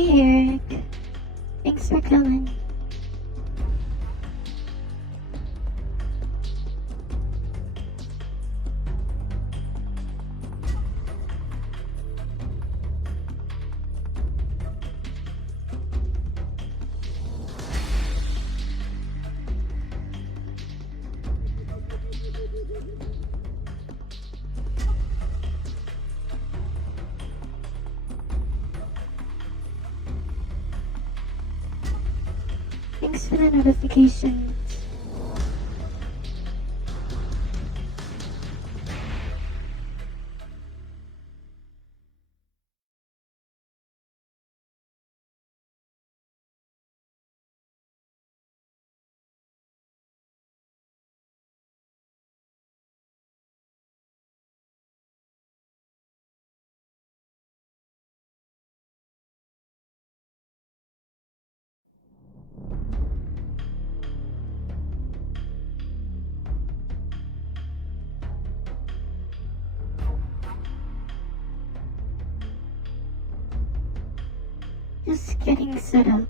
Hey Eric, thanks for coming. Thanks for the notifications. Just getting set up.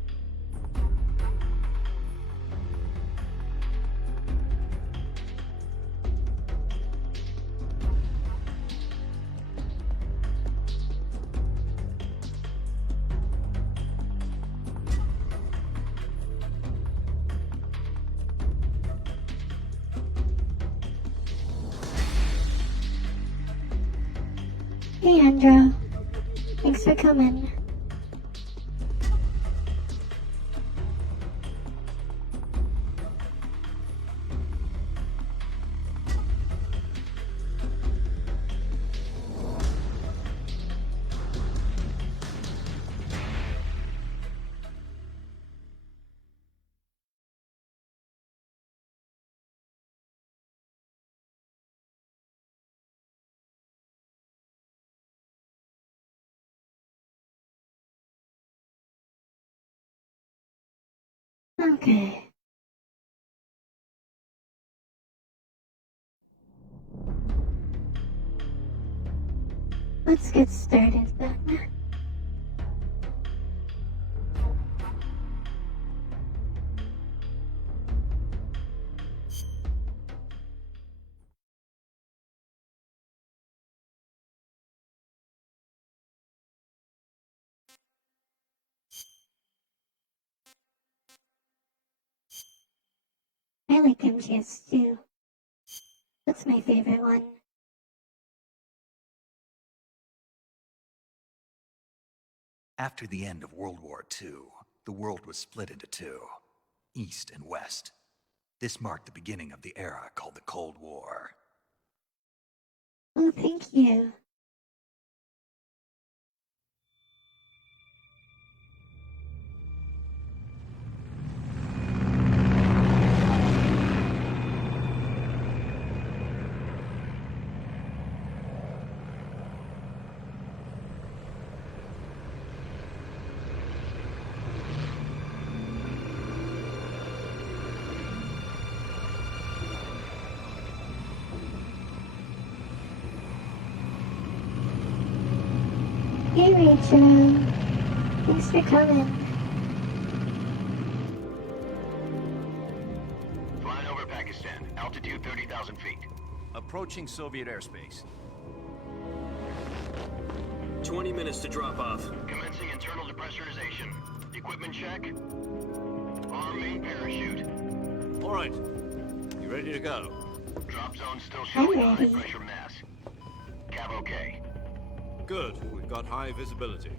Hey Andrew, thanks for coming. Okay. Let's get started then. I like MGS3. That's my favorite one. After the end of World War II, the world was split into two, East and West. This marked the beginning of the era called the Cold War. Oh, thank you. Hey Rachel, thanks for coming. Flying over Pakistan, altitude 30,000 feet. Approaching Soviet airspace. 20 minutes to drop off. Commencing internal depressurization. Equipment check. Arm main parachute. All right. You ready to go? Drop zone still showing I'm high ready. pressure mass. Cav okay. Good. We've got high visibility.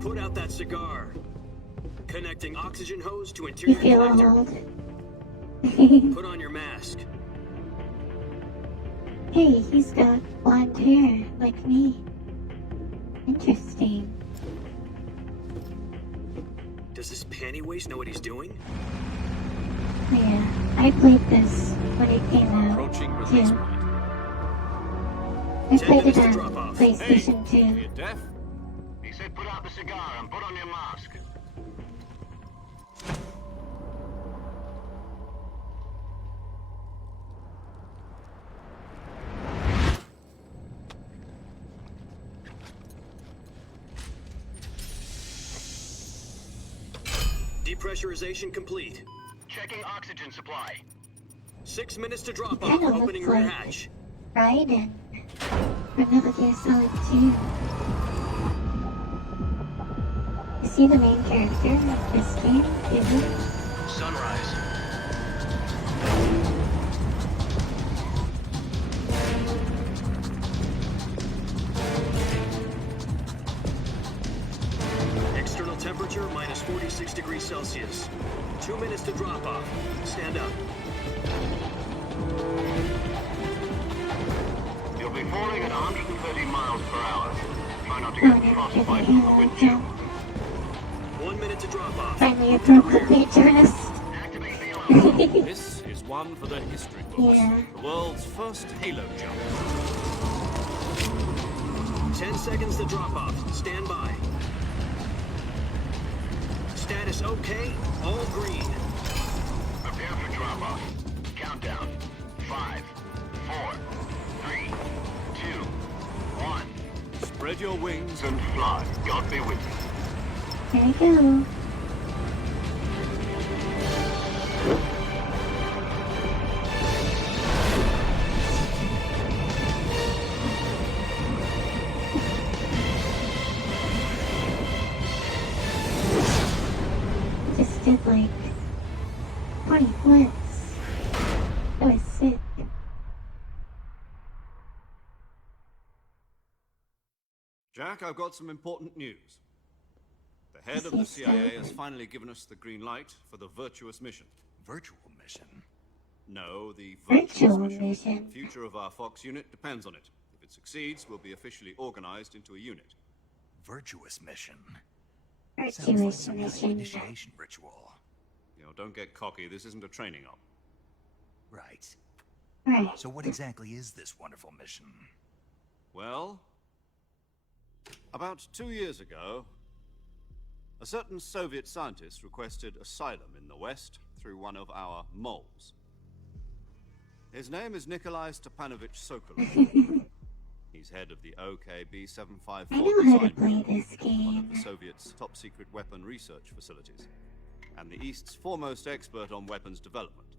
Put out that cigar. Connecting oxygen hose to You interior feel connector. old. Put on your mask. Hey, he's got blonde hair, like me. Interesting. Does this panty waste know what he's doing? Oh, yeah, I played this when it came out, Approaching release too. point. I 10 played it minutes to on drop off. PlayStation Hey, 2. you deaf? He said put out the cigar and put on your mask. Depressurization complete. Checking oxygen supply. 6 minutes to drop Kind off. of Opening looks rear like hatch. Raiden from Metal Gear Solid 2. Is he the main character of this game? Is he? Sunrise. External temperature minus 46 degrees Celsius. 2 minutes to drop off. Stand up. You'll be falling at 130 miles per hour. Try not to Oh, get never frostbite did from the I windshield. 1 minute to drop off. Finally a appropriate journalist. Activate the alarm. This is one for the history books. Yeah. The world's first Halo jump. 10 seconds to drop off. Stand by. Status okay. All green. Prepare for drop-off. Countdown. 5, 4, 3, 2, 1. Spread your wings And fly. God be with you. There we go. Just did like 20 flips. That was sick. Jack, I've got some important news. The head of the CIA has finally given us the green light for the virtuous mission. Virtual mission? No, the Virtual virtuous mission. mission. The future of our Fox unit depends on it. If it succeeds, we'll be officially organized into a unit. Virtuous mission? Sounds like Virtuous some kind of mission. initiation ritual. You know, don't get cocky. This isn't a training op. Right. Right. So what exactly is this wonderful mission? Well, about 2 years ago, a certain Soviet scientist requested asylum in the West through one of our moles. His name is Nikolai Stepanovich Sokolov. He's head of the OKB-754 I know how to design play bureau, this one of game. the Soviets' top-secret weapon research facilities, and the East's foremost expert on weapons development.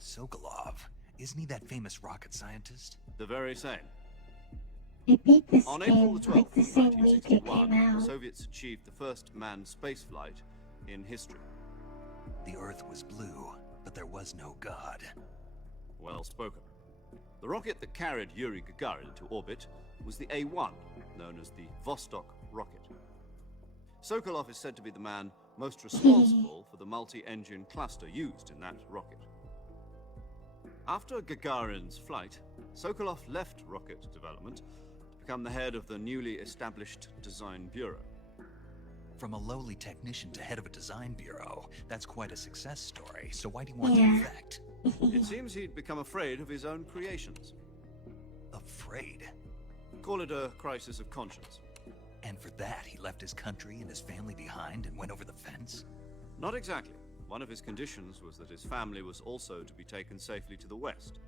Sokolov? Isn't he that famous rocket scientist? The very same. I beat this On April game the 12th, like the same week it 1961, came the out. Soviets achieved the first manned spaceflight in history. The Earth was blue, but there was no God. Well spoken. The rocket that carried Yuri Gagarin into orbit was the A-1, known as the Vostok rocket. Sokolov is said to be the man most responsible for the multi-engine cluster used in that rocket. After Gagarin's flight, Sokolov left rocket development to become the head of the newly established Design Bureau. From a lowly technician to head of a design bureau, that's quite a success story, so why do you want Yeah. to defect? It seems he'd become afraid of his own creations. Afraid? Call it a crisis of conscience. And for that, he left his country and his family behind and went over the fence? Not exactly. One of his conditions was that his family was also to be taken safely to the west.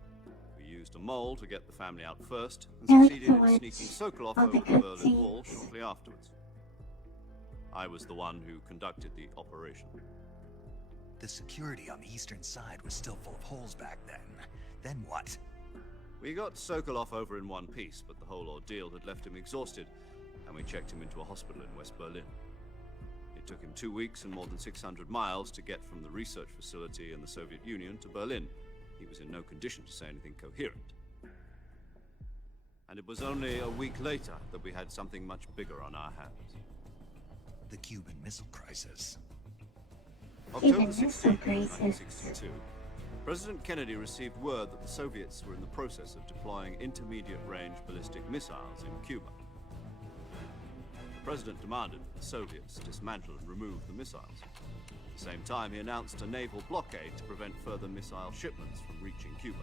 We used a mole to get the family out first, and I like succeeded the in words sneaking Sokolov on over the the Berlin Wall cutscenes. shortly afterwards. I was the one who conducted the operation. The security on the eastern side was still full of holes back then. Then what? We got Sokolov over in one piece, but the whole ordeal had left him exhausted, and we checked him into a hospital in West Berlin. It took him 2 weeks and more than 600 miles to get from the research facility in the Soviet Union to Berlin. He was in no condition to say anything coherent. And it was only a week later that we had something much bigger on our hands. The Cuban Missile Crisis. October Missile 16, Crisis. 1962, President Kennedy received word that the Soviets were in the process of deploying intermediate-range ballistic missiles in Cuba. The president demanded that the Soviets dismantle and remove the missiles. At the same time, he announced a naval blockade to prevent further missile shipments from reaching Cuba.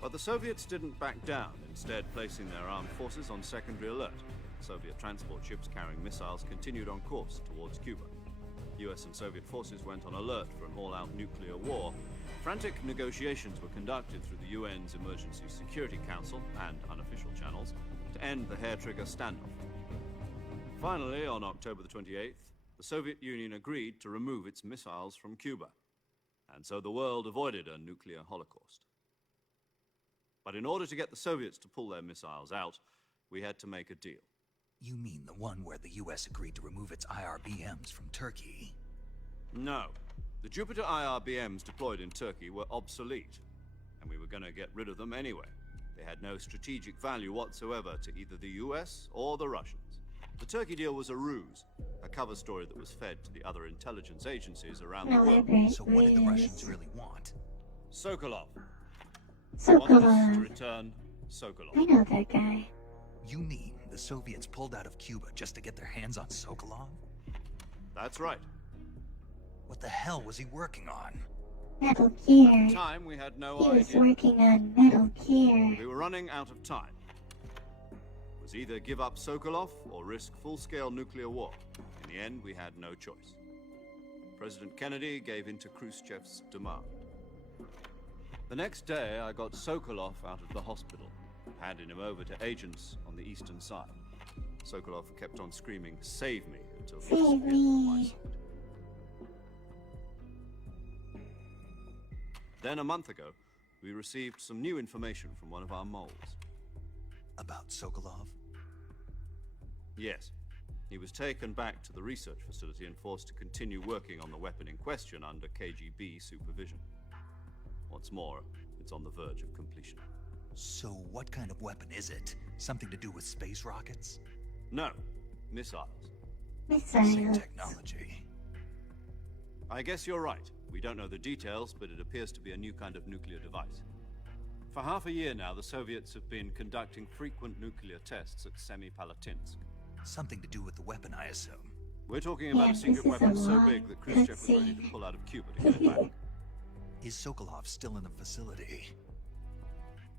But the Soviets didn't back down, instead placing their armed forces on secondary alert. Soviet transport ships carrying missiles continued on course towards Cuba. US and Soviet forces went on alert for an all-out nuclear war. Frantic negotiations were conducted through the UN's Emergency Security Council and unofficial channels to end the hair-trigger standoff. Finally, on October the 28th, the Soviet Union agreed to remove its missiles from Cuba, and so the world avoided a nuclear holocaust. But in order to get the Soviets to pull their missiles out, we had to make a deal. You mean the one where the US agreed to remove its IRBMs from Turkey? No. The Jupiter IRBMs deployed in Turkey were obsolete, and we were going to get rid of them anyway. They had no strategic value whatsoever to either the US or the Russians. The Turkey deal was a ruse, a cover story that was fed to the other intelligence agencies around the No, world. great So what did the ruse. Russians really want? Sokolov. Wanted us to Sokolov. return Sokolov. I know that guy. You mean the Soviets pulled out of Cuba just to get their hands on Sokolov? That's right. What the hell was he working on? Metal At Gear. the time, we had no He was idea. working on Metal Gear. We were running out of time. It was either give up Sokolov or risk full-scale nuclear war. In the end, we had no choice. President Kennedy gave in to Khrushchev's demand. The next day, I got Sokolov out of the hospital, handing him over to agents on the eastern side. Sokolov kept on screaming, "Save me," until he Save disappeared from my me. sight. Then, a month ago, we received some new information from one of our moles. About Sokolov? Yes. He was taken back to the research facility and forced to continue working on the weapon in question under KGB supervision. What's more, it's on the verge of completion. So what kind of weapon is it? Something to do with space rockets? No, missiles. Same Missiles. technology. I guess you're right. We don't know the details, but it appears to be a new kind of nuclear device. For half a year now, the Soviets have been conducting frequent nuclear tests at Semipalatinsk. Something to do with the weapon, I assume. We're talking about Yeah, a secret this is weapon a so long big that Khrushchev was ready to cutscene. pull out of Cuba to get it back. Is Sokolov still in the facility?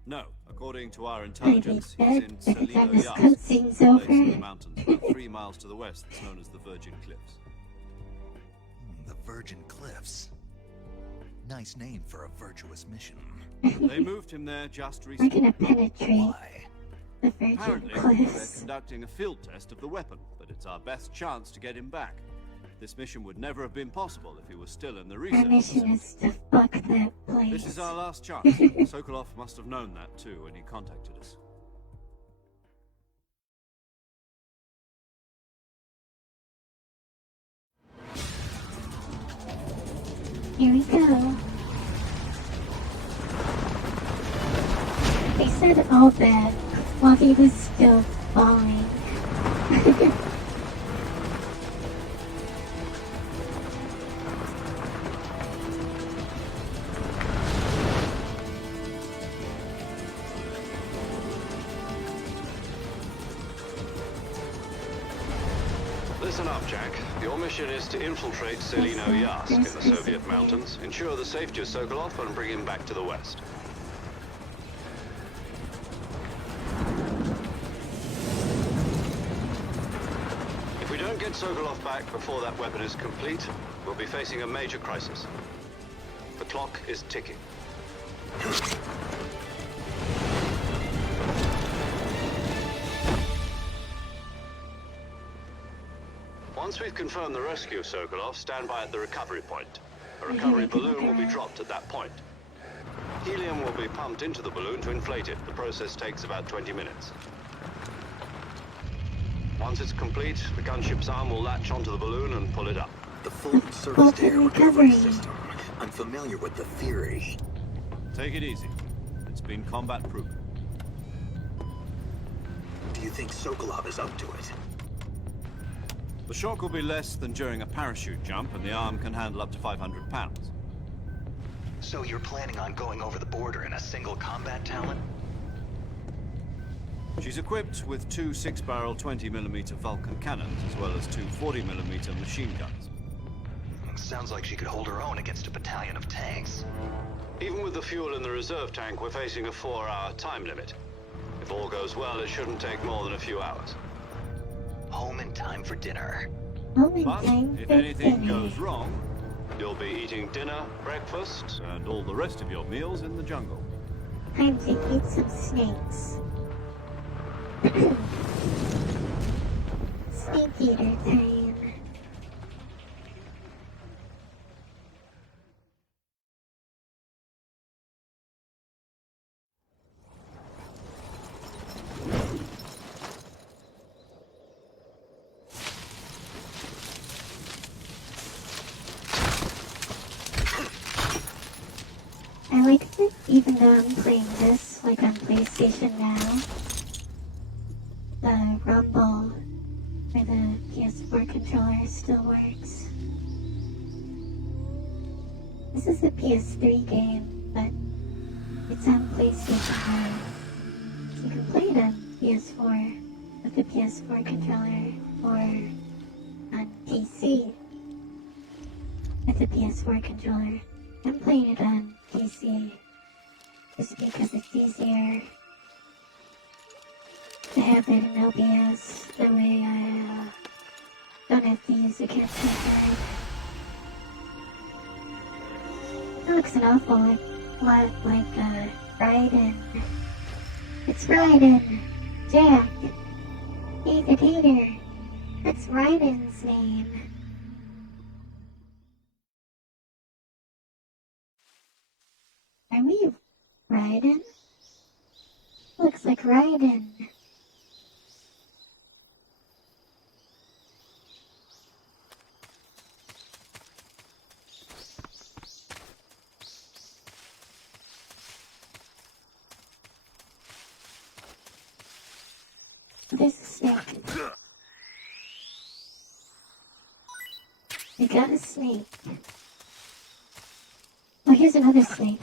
No, according to our I intelligence, bet he's in by the time Selino this Yas, cutscene's a place in the over. mountains about 3 miles to the west that's known as the Virgin Cliffs. The Virgin Cliffs. Nice name for a virtuous mission. They moved him there just We're recently. gonna penetrate Why? the Virgin Apparently, they're Cliffs. conducting a field test of the weapon, but it's our best chance to get him back. This mission would never have been possible if he was still in the Our research mission facility. is to fuck that place. This is our last chance. Sokolov must have known that too when he contacted us. Here we go. They said all that while he was still falling. Listen up, Jack. Your mission is to infiltrate Selino Yask in the Soviet mountains, ensure the safety of Sokolov, and bring him back to the west. If we don't get Sokolov back before that weapon is complete, we'll be facing a major crisis. The clock is ticking. Once we've confirmed the rescue of Sokolov, stand by at the recovery point. A recovery balloon will be dropped at that point. Helium will be pumped into the balloon to inflate it. The process takes about 20 minutes. Once it's complete, the gunship's arm will latch onto the balloon and pull it up. The full surface-to-air recovery system. I'm familiar with the theory. Take it easy. It's been combat-proven. Do you think Sokolov is up to it? The shock will be less than during a parachute jump, and the arm can handle up to 500 pounds. So you're planning on going over the border in a single combat talent? She's equipped with 2 6-barrel 20mm Vulcan cannons, as well as 2 40mm machine guns. Sounds like she could hold her own against a battalion of tanks. Even with the fuel in the reserve tank, we're facing a 4-hour time limit. If all goes well, it shouldn't take more than a few hours. Home in time for dinner. Only But time if for anything dinner. goes wrong, You'll be eating dinner, breakfast, and all the rest of your meals in the jungle. Time to eat some snakes. Snake eater time. I'm playing this like on PlayStation Now. The Rumble for the PS4 controller still works. This is a PS3 game, but it's on PlayStation Now. So you can play it on PS4 with the PS4 controller, or on PC with the PS4 controller. I'm playing it on PC just because it's easier to have it in OBS. That way I don't have to use the capture card. It looks an awful lot like Raiden. It's Raiden! Jack! EATER! That's Raiden's name. Are we Raiden? Looks like Raiden. There's a snake. We got a snake. Oh, here's another snake.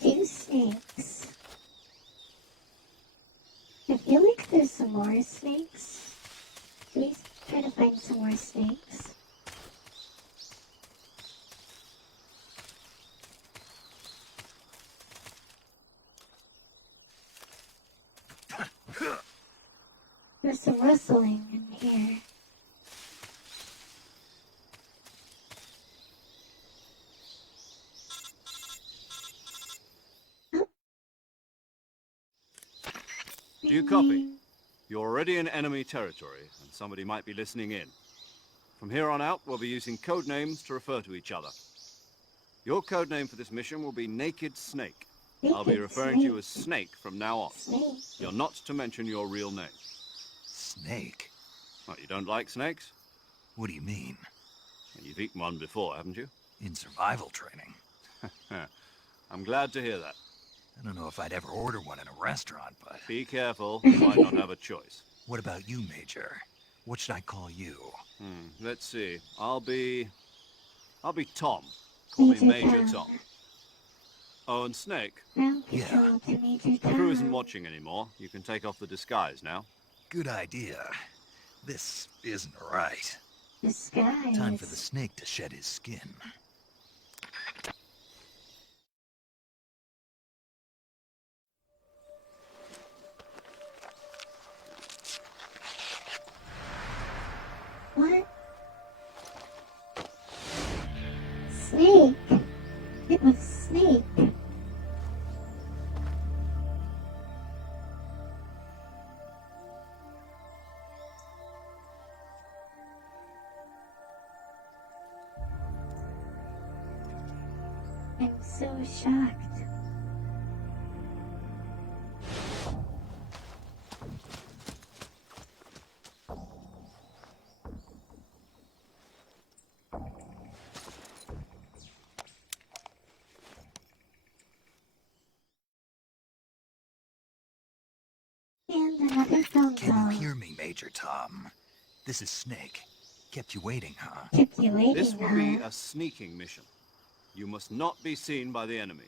Two snakes. I feel like there's some more snakes. Should we try to find some more snakes? There's some rustling in here. Do you copy? You're already in enemy territory, and somebody might be listening in. From here on out, we'll be using code names to refer to each other. Your code name for this mission will be Naked Snake. I'll be referring to you as Snake from now on. Snake. You're not to mention your real name. Snake? What, you don't like snakes? What do you mean? You've eaten one before, haven't you? In survival training? I'm glad to hear that. I don't know if I'd ever order one in a restaurant, but... Be careful, you might not have a choice. What about you, Major? What should I call you? Let's see. I'll be Tom. Call me Major Tom. Oh, and Snake, Ground Yeah. control to Major the crew isn't Tom. watching anymore. You can take off the disguise now. Good idea. This isn't right. Disguise. Time for the snake to shed his skin. What? Snake. It was Snake. I'm so shocked. And another phone Can call. you hear me, Major Tom? This is Snake. Kept you waiting, huh? Kept you waiting, This will be huh? a sneaking mission. You must not be seen by the enemy.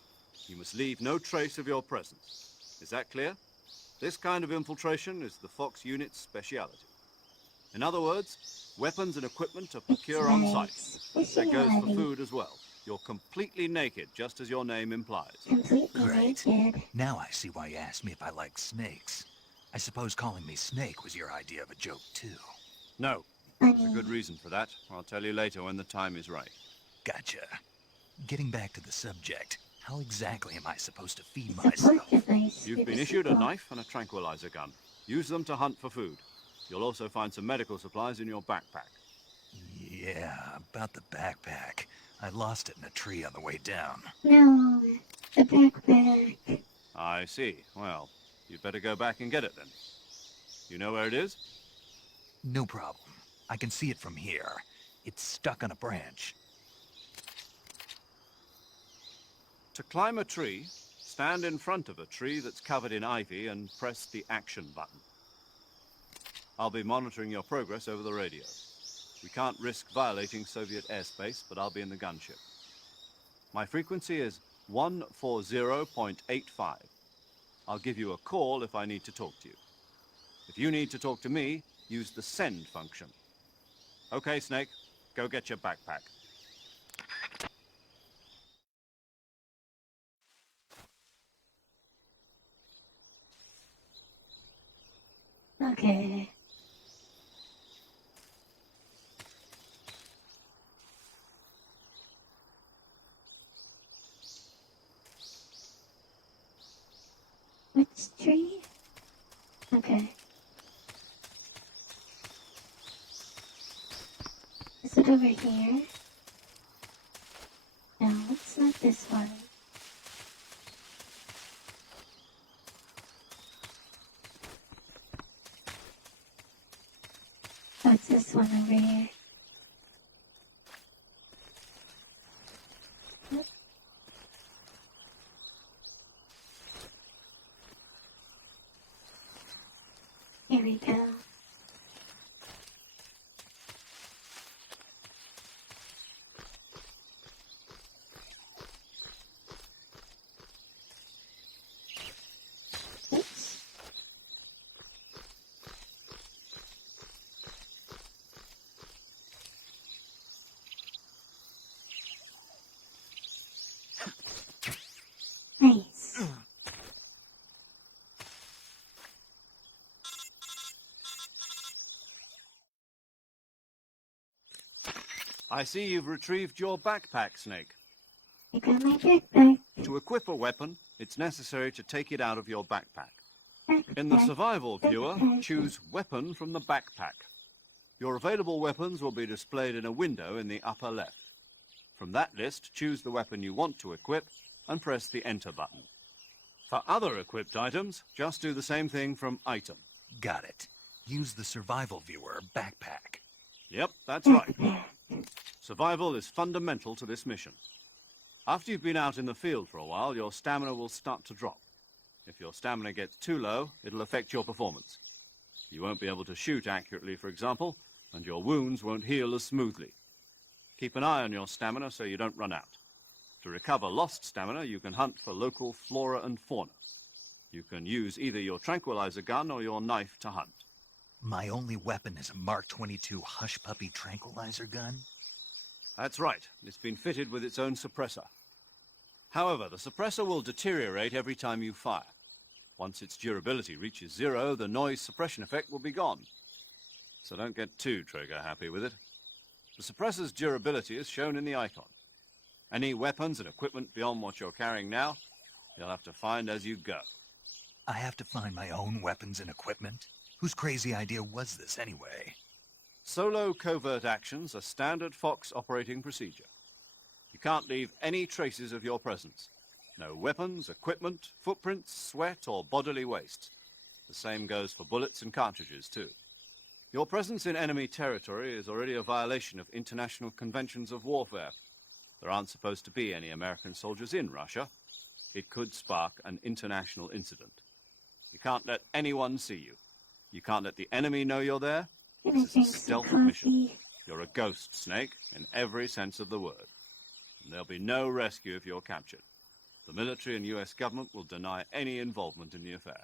You must leave no trace of your presence. Is that clear? This kind of infiltration is the Fox unit's speciality. In other words, weapons and equipment are procured on site. That goes for food as well. You're completely naked, just as your name implies. Completely Great. naked. Now I see why you asked me if I like snakes. I suppose calling me Snake was your idea of a joke, too. No. There's a good reason for that. I'll tell you later when the time is right. Gotcha. Getting back to the subject, how exactly am I supposed to feed Support myself? device. You've for been the issued a support. knife and a tranquilizer gun. Use them to hunt for food. You'll also find some medical supplies in your backpack. Yeah, about the backpack. I lost it in a tree on the way down. No, the backpack. I see. Well, you'd better go back and get it then. You know where it is? No problem. I can see it from here. It's stuck on a branch. To climb a tree, stand in front of a tree that's covered in ivy and press the action button. I'll be monitoring your progress over the radio. We can't risk violating Soviet airspace, but I'll be in the gunship. My frequency is 140.85. I'll give you a call if I need to talk to you. If you need to talk to me, use the send function. Okay, Snake, go get your backpack. Okay. Which tree? Okay. Is it over here? No, it's not this one. Oh, it's this one over here. Yep. Here we go. Oops. Nice. I see you've retrieved your backpack, Snake. I got my backpack. To equip a weapon, it's necessary to take it out of your backpack. In Backpack. the survival viewer, Backpack. choose Weapon from the backpack. Your available weapons will be displayed in a window in the upper left. From that list, choose the weapon you want to equip and press the Enter button. For other equipped items, just do the same thing from Item. Got it. Use the survival viewer backpack. Yep, that's right. Backpack. Survival is fundamental to this mission. After you've been out in the field for a while, your stamina will start to drop. If your stamina gets too low, it'll affect your performance. You won't be able to shoot accurately, for example, and your wounds won't heal as smoothly. Keep an eye on your stamina so you don't run out. To recover lost stamina, you can hunt for local flora and fauna. You can use either your tranquilizer gun or your knife to hunt. My only weapon is a Mark 22 Hush Puppy tranquilizer gun? That's right. It's been fitted with its own suppressor. However, the suppressor will deteriorate every time you fire. Once its durability reaches 0, the noise suppression effect will be gone. So don't get too trigger happy with it. The suppressor's durability is shown in the icon. Any weapons and equipment beyond what you're carrying now, you'll have to find as you go. I have to find my own weapons and equipment? Whose crazy idea was this anyway? Solo covert actions are standard Fox operating procedure. You can't leave any traces of your presence. No weapons, equipment, footprints, sweat, or bodily waste. The same goes for bullets and cartridges, too. Your presence in enemy territory is already a violation of international conventions of warfare. There aren't supposed to be any American soldiers in Russia. It could spark an international incident. You can't let anyone see you. You can't let the enemy know you're there. Gonna This is drink a some stealth mission. coffee. You're a ghost, Snake, in every sense of the word. And there'll be no rescue if you're captured. The military and US government will deny any involvement in the affair.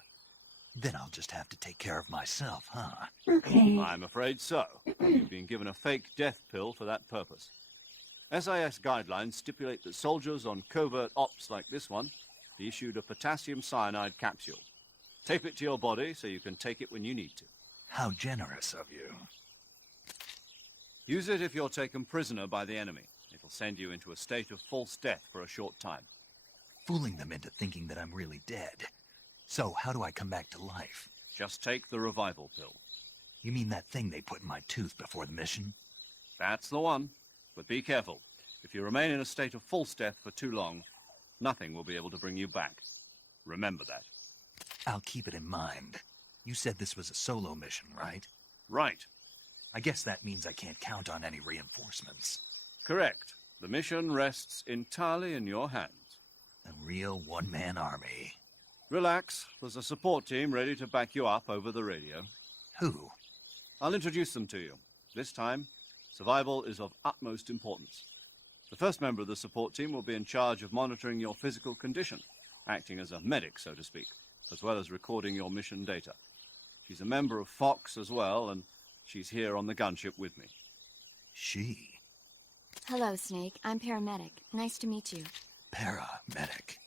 Then I'll just have to take care of myself, huh? Okay. I'm afraid so. You've been given a fake death pill for that purpose. SIS guidelines stipulate that soldiers on covert ops like this one be issued a potassium cyanide capsule. Tape it to your body so you can take it when you need to. How generous of you. Use it if you're taken prisoner by the enemy. It'll send you into a state of false death for a short time. Fooling them into thinking that I'm really dead. So, how do I come back to life? Just take the revival pill. You mean that thing they put in my tooth before the mission? That's the one. But be careful. If you remain in a state of false death for too long, nothing will be able to bring you back. Remember that. I'll keep it in mind. You said this was a solo mission, right? Right. I guess that means I can't count on any reinforcements. Correct. The mission rests entirely in your hands. A real one-man army. Relax. There's a support team ready to back you up over the radio. Who? I'll introduce them to you. This time, survival is of utmost importance. The first member of the support team will be in charge of monitoring your physical condition, acting as a medic, so to speak, as well as recording your mission data. She's a member of Fox as well, and she's here on the gunship with me. She. Hello, Snake. I'm paramedic. Nice to meet you. Paramedic.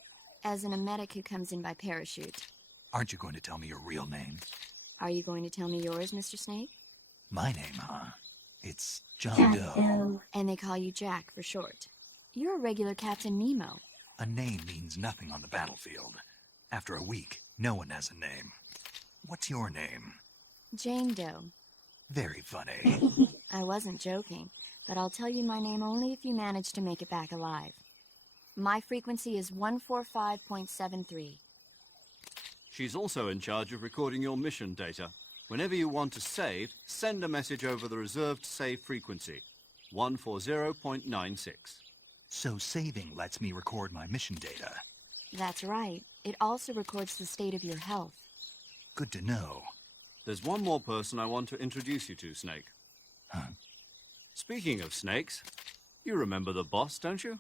As in a medic who comes in by parachute. Aren't you going to tell me your real name? Are you going to tell me yours, Mr. Snake? My name, huh? It's John John Doe. Doe. And they call you Jack for short. You're a regular Captain Nemo. A name means nothing on the battlefield. After a week, no one has a name. What's your name? Jane Doe. Very funny. I wasn't joking, but I'll tell you my name only if you manage to make it back alive. My frequency is 145.73. She's also in charge of recording your mission data. Whenever you want to save, send a message over the reserved save frequency, 140.96. So saving lets me record my mission data. That's right. It also records the state of your health. Good to know. There's one more person I want to introduce you to, Snake. Huh? Speaking of snakes, you remember the boss, don't you?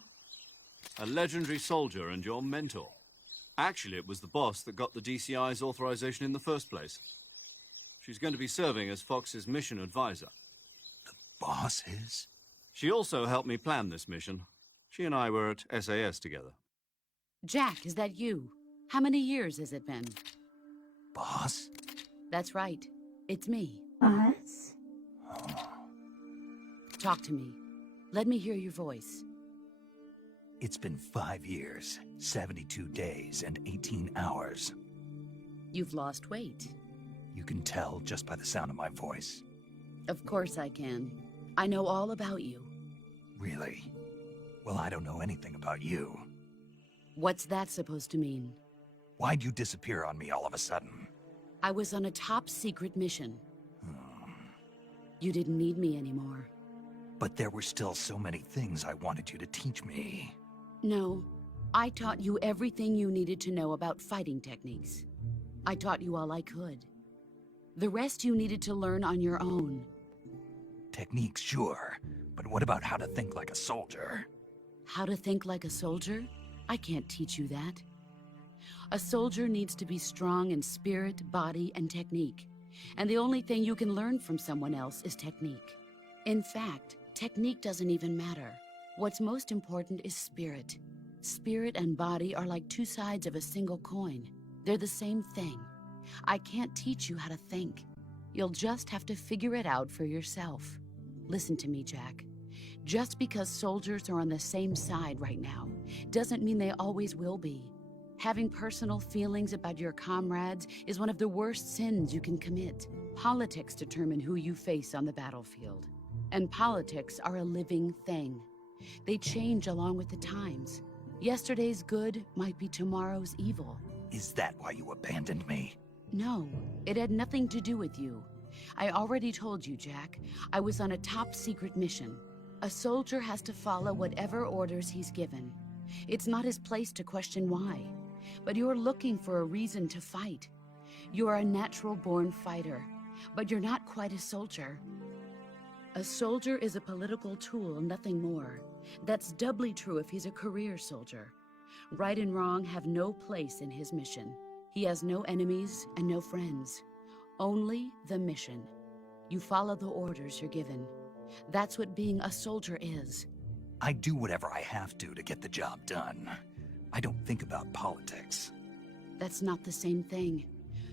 A legendary soldier and your mentor. Actually, it was the boss that got the DCI's authorization in the first place. She's going to be serving as Fox's mission advisor. The boss is? She also helped me plan this mission. She and I were at SAS together. Jack, is that you? How many years has it been? Boss? That's right. It's me. Boss? Talk to me. Let me hear your voice. It's been 5 years, 72 days, and 18 hours. You've lost weight. You can tell just by the sound of my voice. Of course I can. I know all about you. Really? Well, I don't know anything about you. What's that supposed to mean? Why'd you disappear on me all of a sudden? I was on a top-secret mission. You didn't need me anymore. But there were still so many things I wanted you to teach me. No, I taught you everything you needed to know about fighting techniques. I taught you all I could. The rest you needed to learn on your own. Techniques, sure. But what about how to think like a soldier? How to think like a soldier? I can't teach you that. A soldier needs to be strong in spirit, body, and technique. And the only thing you can learn from someone else is technique. In fact, technique doesn't even matter. What's most important is spirit. Spirit and body are like two sides of a single coin. They're the same thing. I can't teach you how to think. You'll just have to figure it out for yourself. Listen to me, Jack. Just because soldiers are on the same side right now doesn't mean they always will be. Having personal feelings about your comrades is one of the worst sins you can commit. Politics determine who you face on the battlefield. And politics are a living thing. They change along with the times. Yesterday's good might be tomorrow's evil. Is that why you abandoned me? No, it had nothing to do with you. I already told you, Jack. I was on a top-secret mission. A soldier has to follow whatever orders he's given. It's not his place to question why. But you're looking for a reason to fight. You are a natural-born fighter, but you're not quite a soldier. A soldier is a political tool, nothing more. That's doubly true if he's a career soldier. Right and wrong have no place in his mission. He has no enemies and no friends. Only the mission. You follow the orders you're given. That's what being a soldier is. I do whatever I have to get the job done. I don't think about politics. That's not the same thing.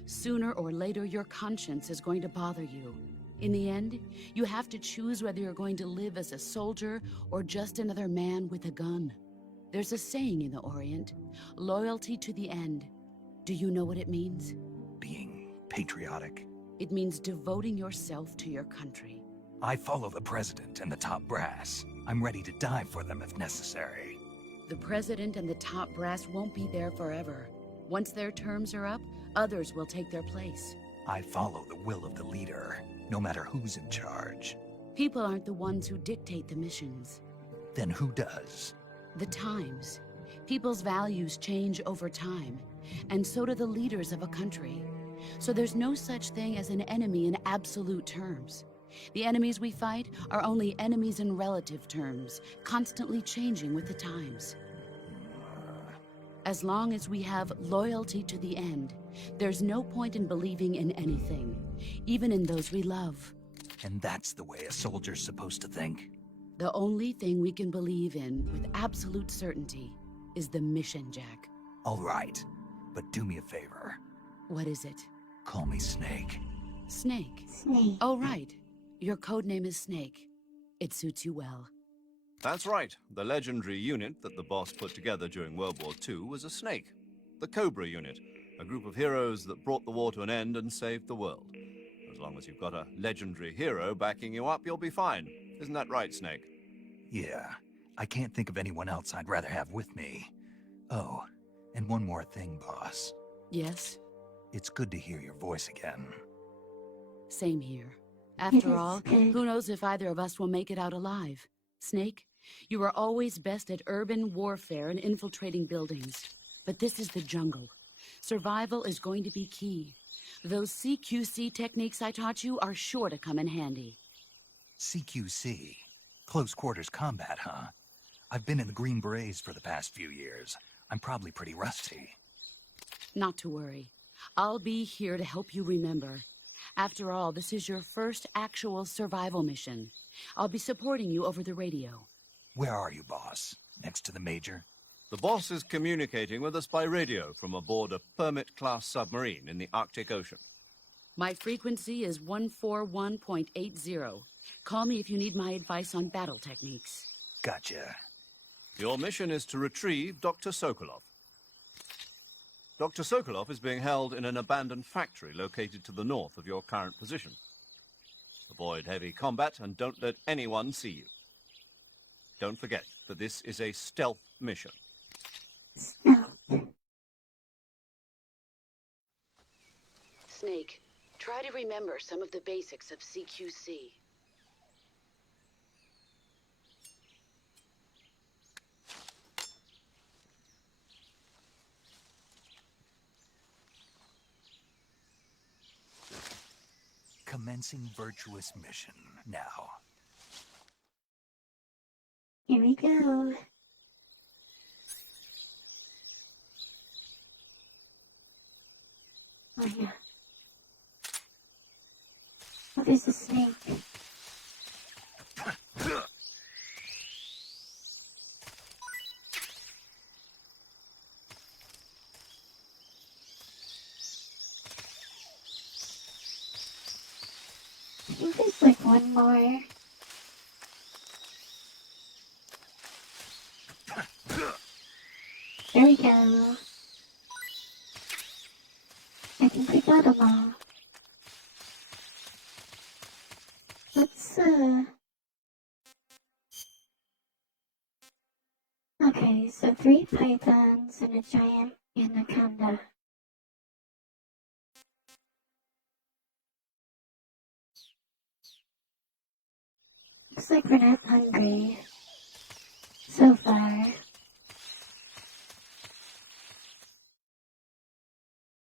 Sooner or later, your conscience is going to bother you. In the end, you have to choose whether you're going to live as a soldier or just another man with a gun. There's a saying in the Orient, loyalty to the end. Do you know what it means? Being patriotic. It means devoting yourself to your country. I follow the president and the top brass. I'm ready to die for them if necessary. The president and the top brass won't be there forever. Once their terms are up, others will take their place. I follow the will of the leader, no matter who's in charge. People aren't the ones who dictate the missions. Then who does? The times. People's values change over time, and so do the leaders of a country. So there's no such thing as an enemy in absolute terms. The enemies we fight are only enemies in relative terms, constantly changing with the times. As long as we have loyalty to the end, there's no point in believing in anything, even in those we love. And that's the way a soldier's supposed to think? The only thing we can believe in with absolute certainty is the mission, Jack. All right, but do me a favor. What is it? Call me Snake. Snake? Snake. Oh, right. Your code name is Snake. It suits you well. That's right. The legendary unit that the boss put together during World War II was a snake. The Cobra unit, a group of heroes that brought the war to an end and saved the world. As long as you've got a legendary hero backing you up, you'll be fine. Isn't that right, Snake? Yeah, I can't think of anyone else I'd rather have with me. Oh, and one more thing, boss. Yes? It's good to hear your voice again. Same here. After all, who knows if either of us will make it out alive? Snake, you were always best at urban warfare and infiltrating buildings. But this is the jungle. Survival is going to be key. Those CQC techniques I taught you are sure to come in handy. CQC? Close quarters combat, huh? I've been in the Green Berets for the past few years. I'm probably pretty rusty. Not to worry. I'll be here to help you remember. After all, this is your first actual survival mission. I'll be supporting you over the radio. Where are you, boss? Next to the Major? The boss is communicating with us by radio from aboard a Permit-class submarine in the Arctic Ocean. My frequency is 141.80. Call me if you need my advice on battle techniques. Gotcha. Your mission is to retrieve Dr. Sokolov. Dr. Sokolov is being held in an abandoned factory located to the north of your current position. Avoid heavy combat and don't let anyone see you. Don't forget that this is a stealth mission. Snake, try to remember some of the basics of CQC. Commencing virtuous mission now. Here we go. Oh yeah. Oh, there's a snake. I think there's like one more. There we go. I think we got them all. Let's, okay, so 3 pythons and a giant anaconda. Looks like we're not hungry. So far.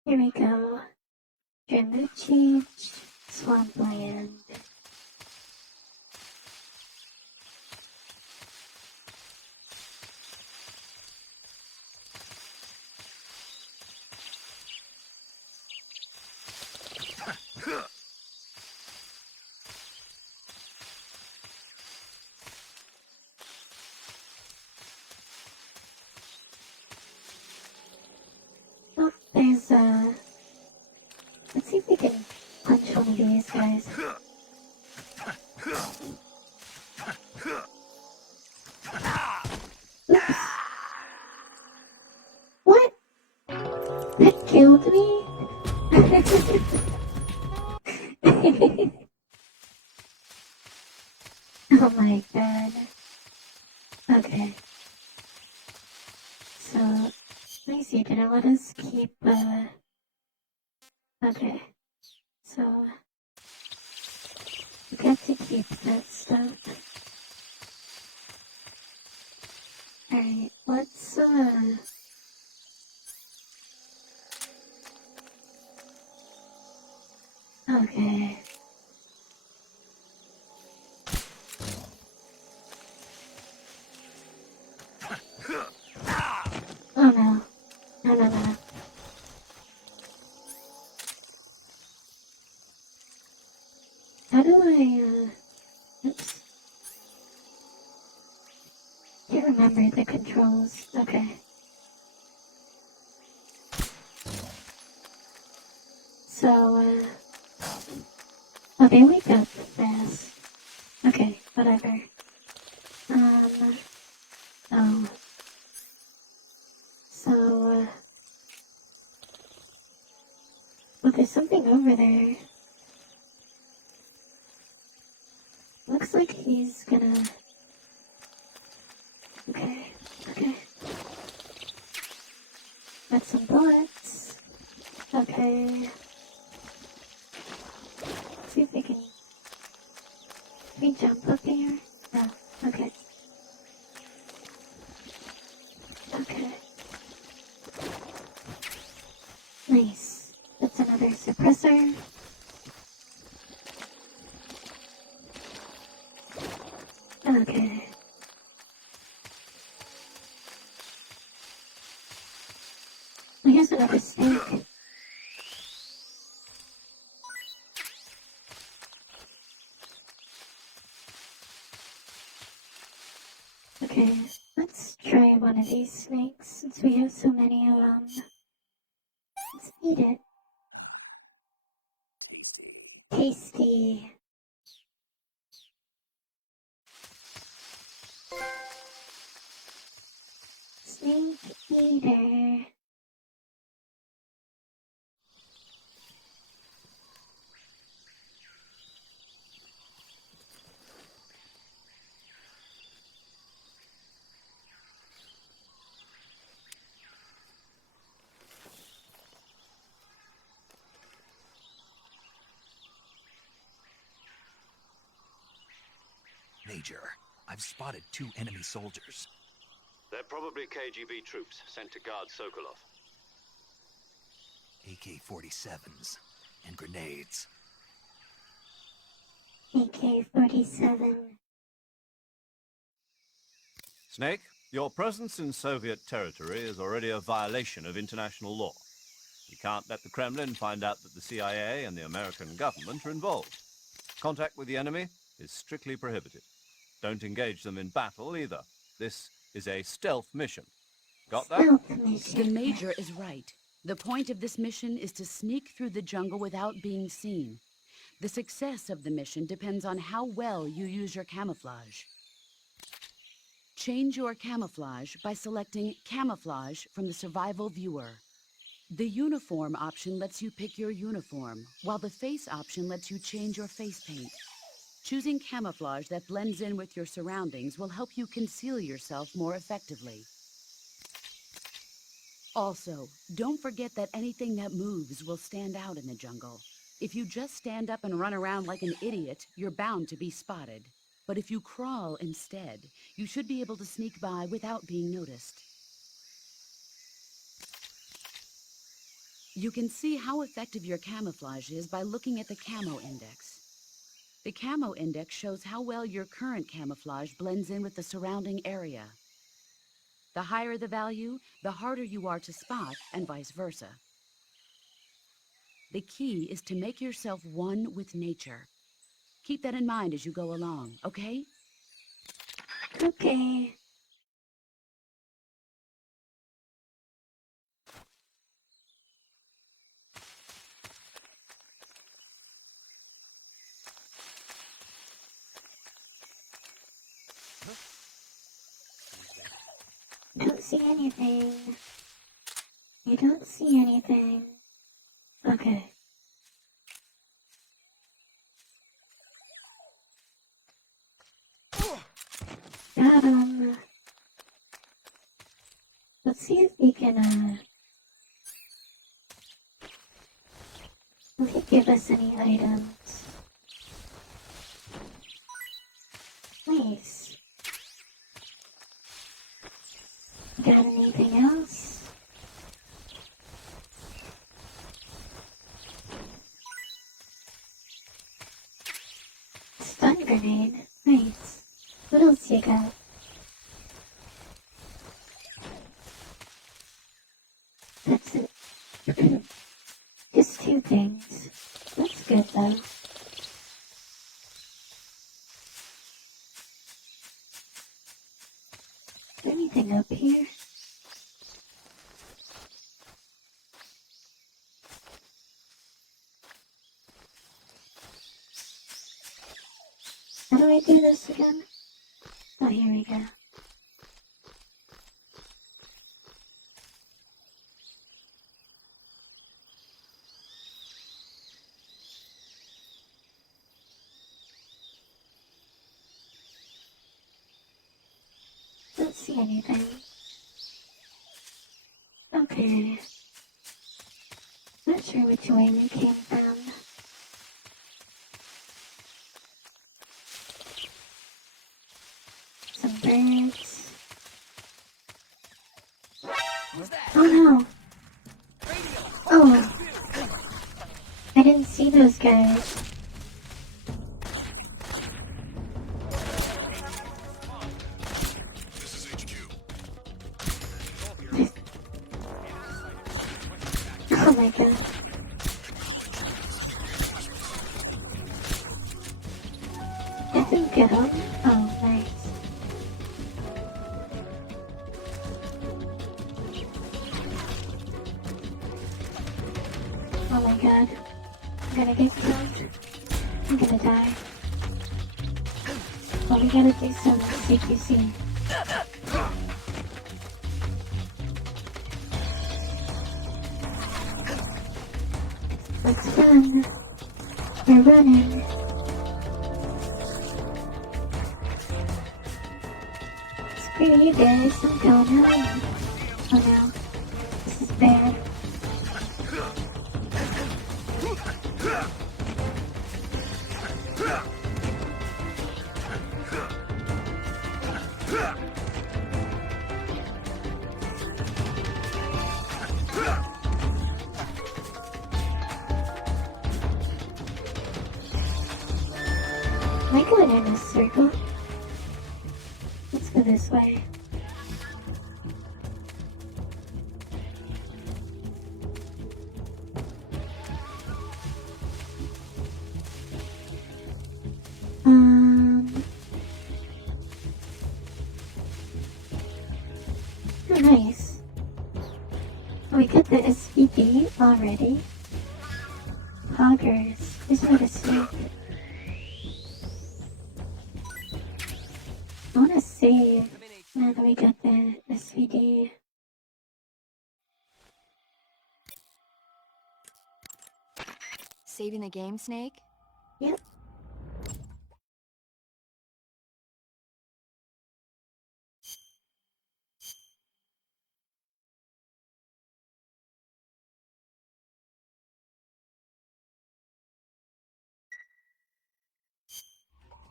Here we go. Drambuchi, swampland. Oh, there's let's see if we can punch one of these guys. Oops. What? That killed me? Oh my god. Okay. So, let me see, did I let us keep, okay. So, we got to keep that stuff. Alright, let's, Okay. Oh no. No, no, no, no. How do I, oops. Can't remember the controls. Okay. So, oh, they wake up fast. Okay, whatever. Oh. So, oh, there's something over there. Looks like he's gonna... Okay, okay. Got some bullets. Okay. See if we can... we jump up here? No, okay. Okay. Nice. That's another suppressor. Okay. Here's another snake. Okay, let's try one of these snakes since we have so many of them. Let's eat it. Tasty. Snake eater. Major, I've spotted 2 enemy soldiers. They're probably KGB troops sent to guard Sokolov. AK-47s and grenades. AK-47. Snake, your presence in Soviet territory is already a violation of international law. You can't let the Kremlin find out that the CIA and the American government are involved. Contact with the enemy is strictly prohibited. Don't engage them in battle either. This is a stealth mission. Got that? Stealth mission. The Major is right. The point of this mission is to sneak through the jungle without being seen. The success of the mission depends on how well you use your camouflage. Change your camouflage by selecting Camouflage from the Survival Viewer. The Uniform option lets you pick your uniform, while the Face option lets you change your face paint. Choosing camouflage that blends in with your surroundings will help you conceal yourself more effectively. Also, don't forget that anything that moves will stand out in the jungle. If you just stand up and run around like an idiot, you're bound to be spotted. But if you crawl instead, you should be able to sneak by without being noticed. You can see how effective your camouflage is by looking at the Camo Index. The Camo Index shows how well your current camouflage blends in with the surrounding area. The higher the value, the harder you are to spot, and vice versa. The key is to make yourself one with nature. Keep that in mind as you go along, okay? Okay. Don't see anything. You don't see anything. Okay. Got him. Let's see if we can, will he give us any items? Nice. Got got anything else? Stun grenade. Nice. What else you got? That's it. Just 2 things. That's good though. Is there anything up here? How do I do this again? Oh, here we go. Don't see anything. Okay. Not sure which way you came from. Some birds. Oh no! Oh! I didn't see those guys. Oh my god. I think get on. Oh, nice. Oh my god. I'm gonna get killed. I'm gonna die. Well, we gotta do some CQC. Let's run. We're running. Screw you guys, I'm going home. Oh no. This is bad. Am I going in a circle? Let's go this way. Oh, nice. Oh, we got the SVD already. Hoggers. There's no to sleep. I wanna save now that we got the SVD. Saving the game, Snake? Yep.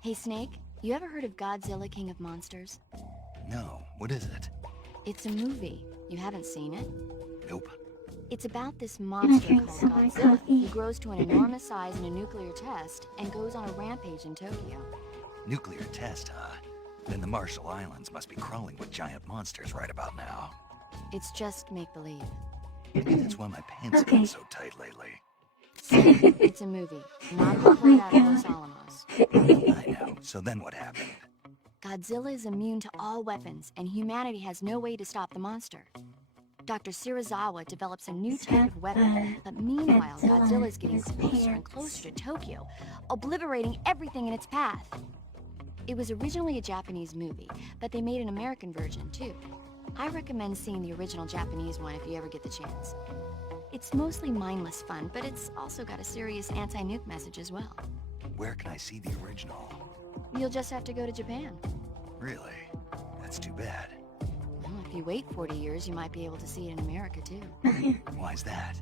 Hey, Snake, you ever heard of Godzilla King of Monsters? No, what is it? It's a movie. You haven't seen it? Nope. It's about this Can I monster drink called some more Godzilla coffee? who grows to an enormous size in a nuclear test and goes on a rampage in Tokyo. Nuclear test, huh? Then the Marshall Islands must be crawling with giant monsters right about now. It's just make-believe. Maybe that's why my pants have Okay. been so tight lately. It's a movie, not a report out of Los Alamos. I know. So then what happened? Godzilla is immune to all weapons, and humanity has no way to stop the monster. Dr. Shirazawa develops a new type of weapon, but meanwhile, Godzilla is getting closer and closer to Tokyo, obliterating everything in its path. It was originally a Japanese movie, but they made an American version too. I recommend seeing the original Japanese one if you ever get the chance. It's mostly mindless fun, but it's also got a serious anti-nuke message as well. Where can I see the original? You'll just have to go to Japan. Really? That's too bad. Well, if you wait 40 years, you might be able to see it in America too. Why's that?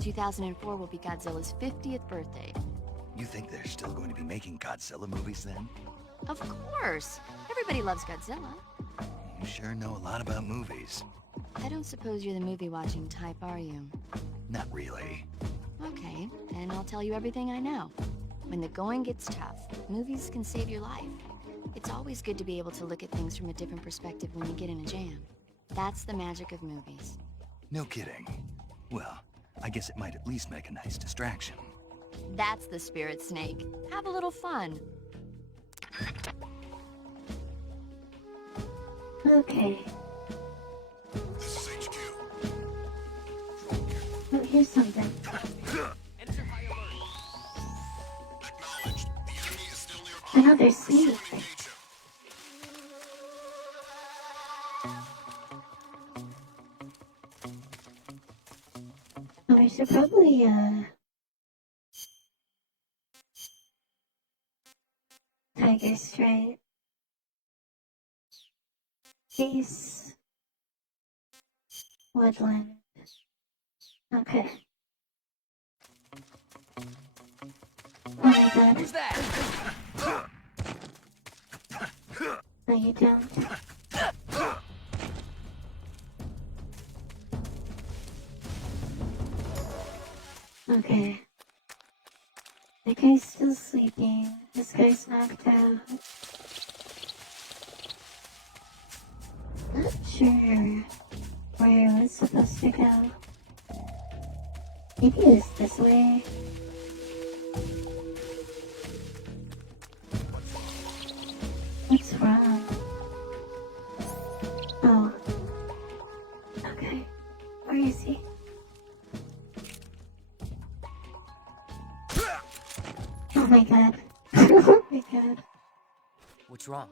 2004 will be Godzilla's 50th birthday. You think they're still going to be making Godzilla movies then? Of course! Everybody loves Godzilla. You sure know a lot about movies. I don't suppose you're the movie-watching type, are you? Not really. Okay, then I'll tell you everything I know. When the going gets tough, movies can save your life. It's always good to be able to look at things from a different perspective when you get in a jam. That's the magic of movies. No kidding. Well, I guess it might at least make a nice distraction. That's the spirit, Snake. Have a little fun. Okay. This is HQ. Oh, here's something. Acknowledged. The enemy is still nearby. Another snake. Engage him. Oh, I should probably, Tiger Stripe. Peace. Woodland. Okay. Oh my god. Who's that? No, you don't. Okay. That guy's still sleeping. This guy's knocked out. Not sure where I was supposed to go. Maybe it's this way. What's wrong? Oh. Okay. Where is he? Oh my god. Oh my god. What's wrong?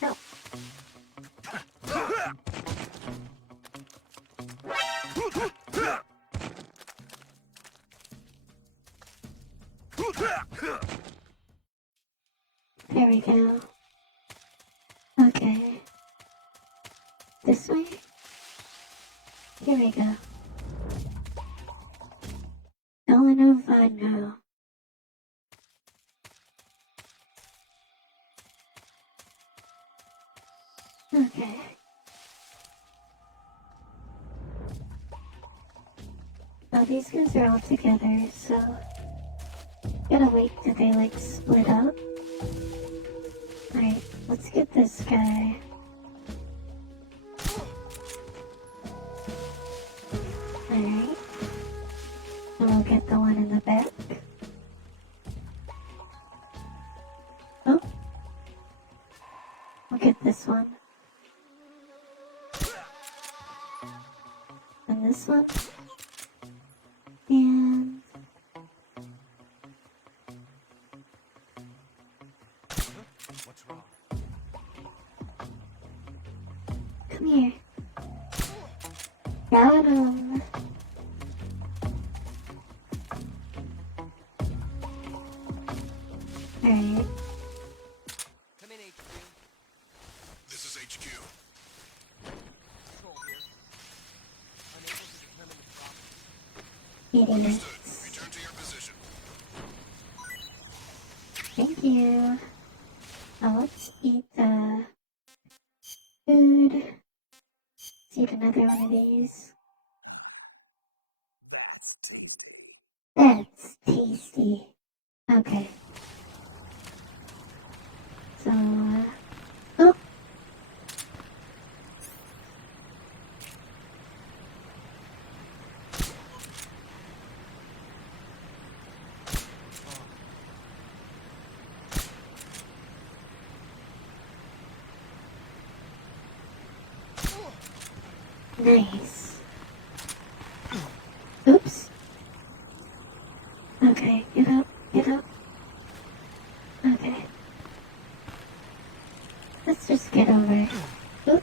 No. There we go. Okay. This way? Here we go. No. Okay. Oh, these guys are all together, so gotta wait till they like split up. Alright, let's get this guy. Alright. And we'll get the one in the back. Oh. We'll get this one. And this one. And... What's wrong? Come here. Got him. Alright. Come in, HQ. This is HQ. Control here. Unable to determine the problem. Idiots. Return to your position. Thank you. Now let's eat the food. Let's eat another one of these. That's tasty. Okay. So, oh! Nice. Oops. Okay, get up, get up. Okay. Let's just get over it. Oop.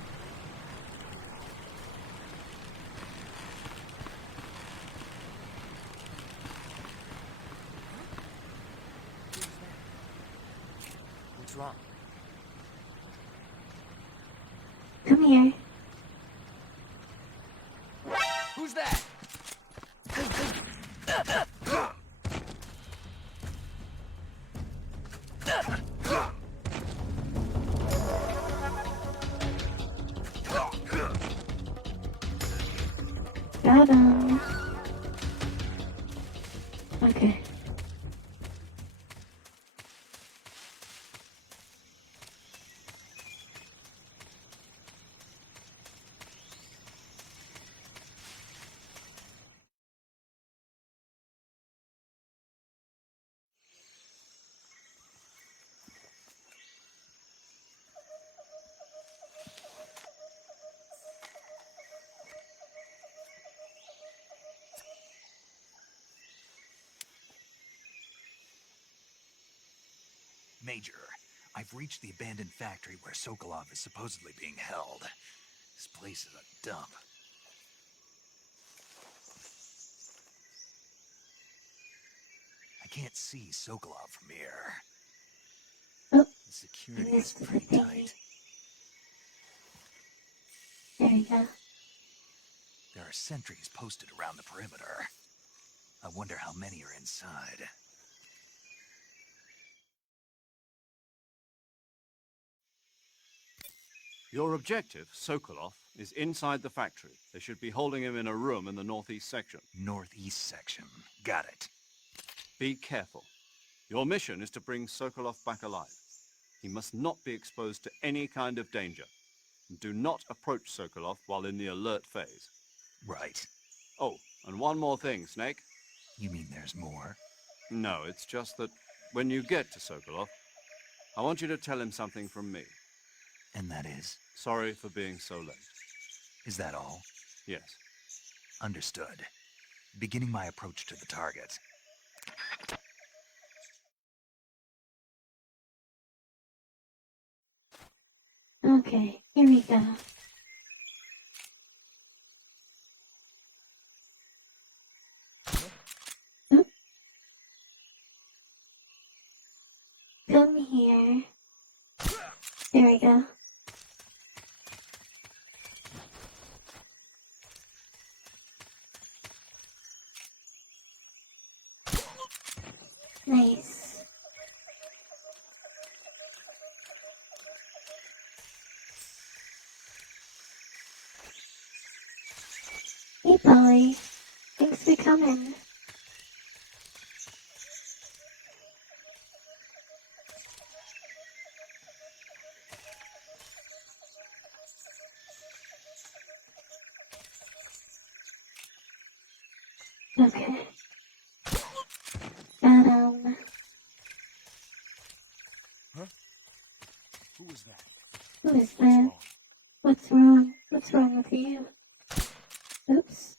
What's wrong? Come here. Who's that? Got him. Okay. Major, I've reached the abandoned factory where Sokolov is supposedly being held. This place is a dump. I can't see Sokolov from here. Oh, The security is this is the pretty thing. tight. There we go. There are sentries posted around the perimeter. I wonder how many are inside. Your objective, Sokolov, is inside the factory. They should be holding him in a room in the northeast section. Northeast section. Got it. Be careful. Your mission is to bring Sokolov back alive. He must not be exposed to any kind of danger. Do not approach Sokolov while in the alert phase. Right. Oh, and one more thing, Snake. You mean there's more? No, it's just that when you get to Sokolov, I want you to tell him something from me. And that is? Sorry for being so late. Is that all? Yes. Understood. Beginning my approach to the target. Okay, here we go. Oop. Come here. There we go. Nice. Hey, Polly. Thanks for coming. Okay. Huh? Who was that? Who is What's that? wrong? What's wrong? What's wrong with you? Oops.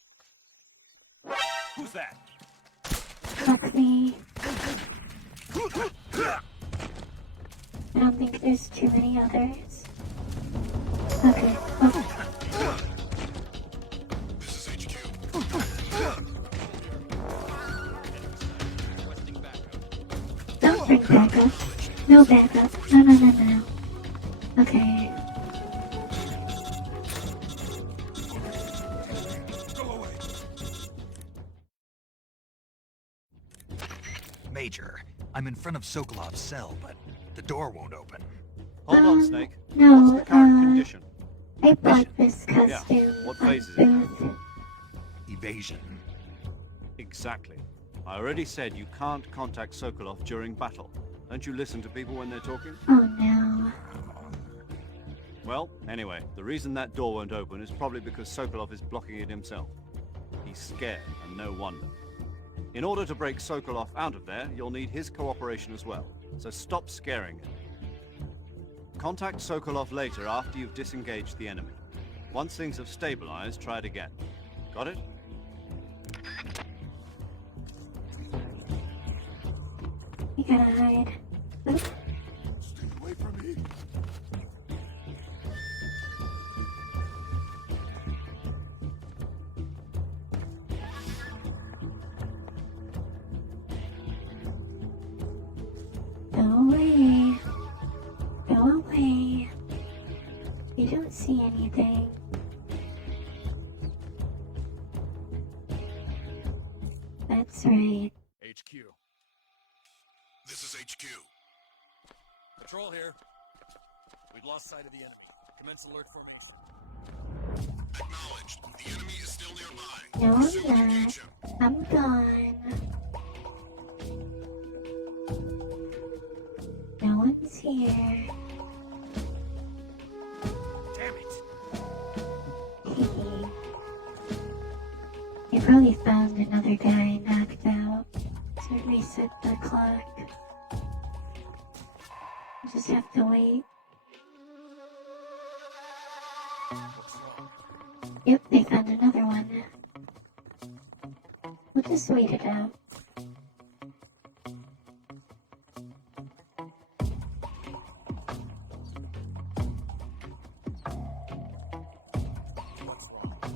Who's that? Fuck me. I don't think there's too many others. Okay. Oh. This is HQ. Don't bring backup. No backup. No. Okay. Go away. Major, I'm in front of Sokolov's cell, but the door won't open. Hold on, Snake. No, What's the current condition? I bought this costume. Yeah, what phase is it? Booth. Evasion. Exactly. I already said you can't contact Sokolov during battle. Don't you listen to people when they're talking? Oh no. Well, anyway, the reason that door won't open is probably because Sokolov is blocking it himself. He's scared, and no wonder. In order to break Sokolov out of there, you'll need his cooperation as well. So stop scaring him. Contact Sokolov later after you've disengaged the enemy. Once things have stabilized, try it again. Got it? You gotta hide. Oop. Stay away from me. Go away. Go away. You don't see anything. That's right. HQ. This is HQ. Patrol here. We've lost sight of the enemy. Commence alert formation. Acknowledged. The enemy is still nearby. No, Pursue and I'm engage not. him. I'm gone. No one's here. Damn it! Hehe. They probably found another guy knocked out to reset the clock. We'll just have to wait. What's wrong? Yep, they found another one. We'll just wait it out. What's wrong?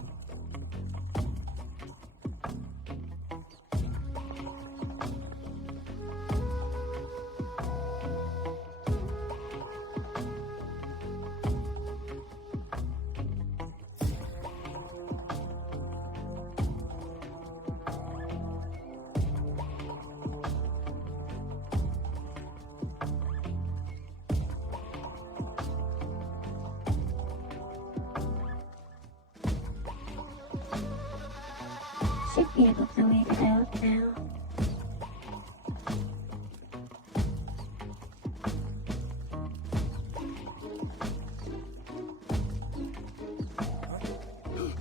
Should be able to wait it out now.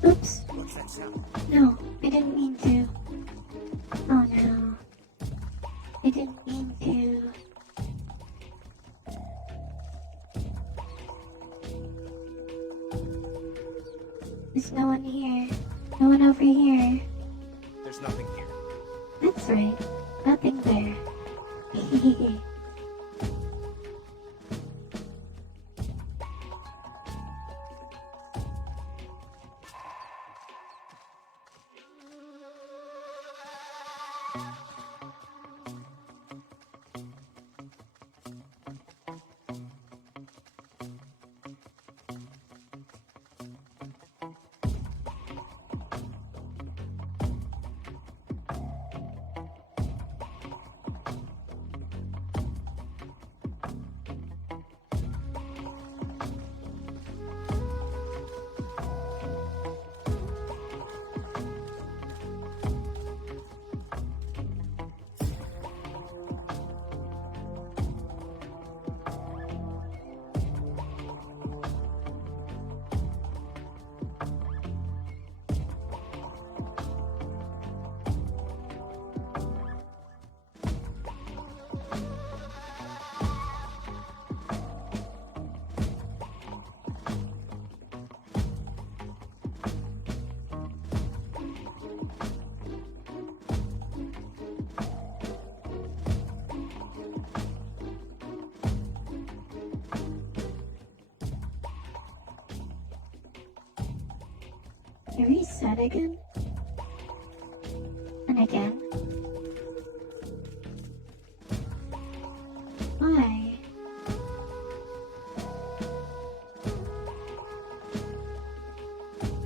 Oops. What's that sound? No, I didn't mean to. Oh no. I didn't mean to. There's no one here. No one over here. There's nothing here. That's right. Nothing there. Hehehe. You reset again? And again? Why?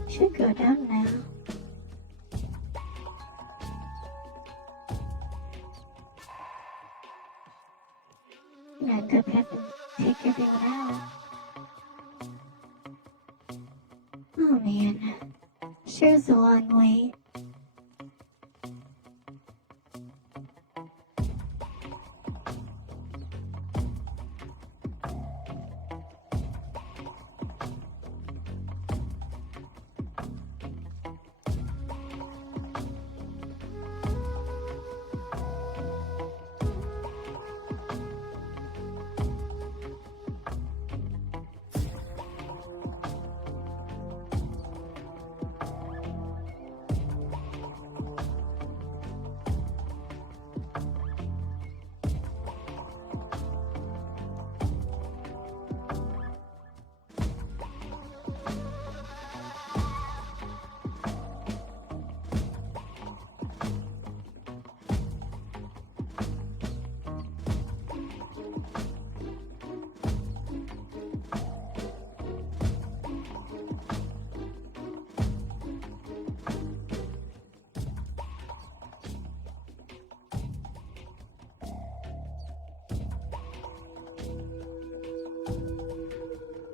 Should go down now. You end up having to take everyone out. Oh man. Sure is a long wait.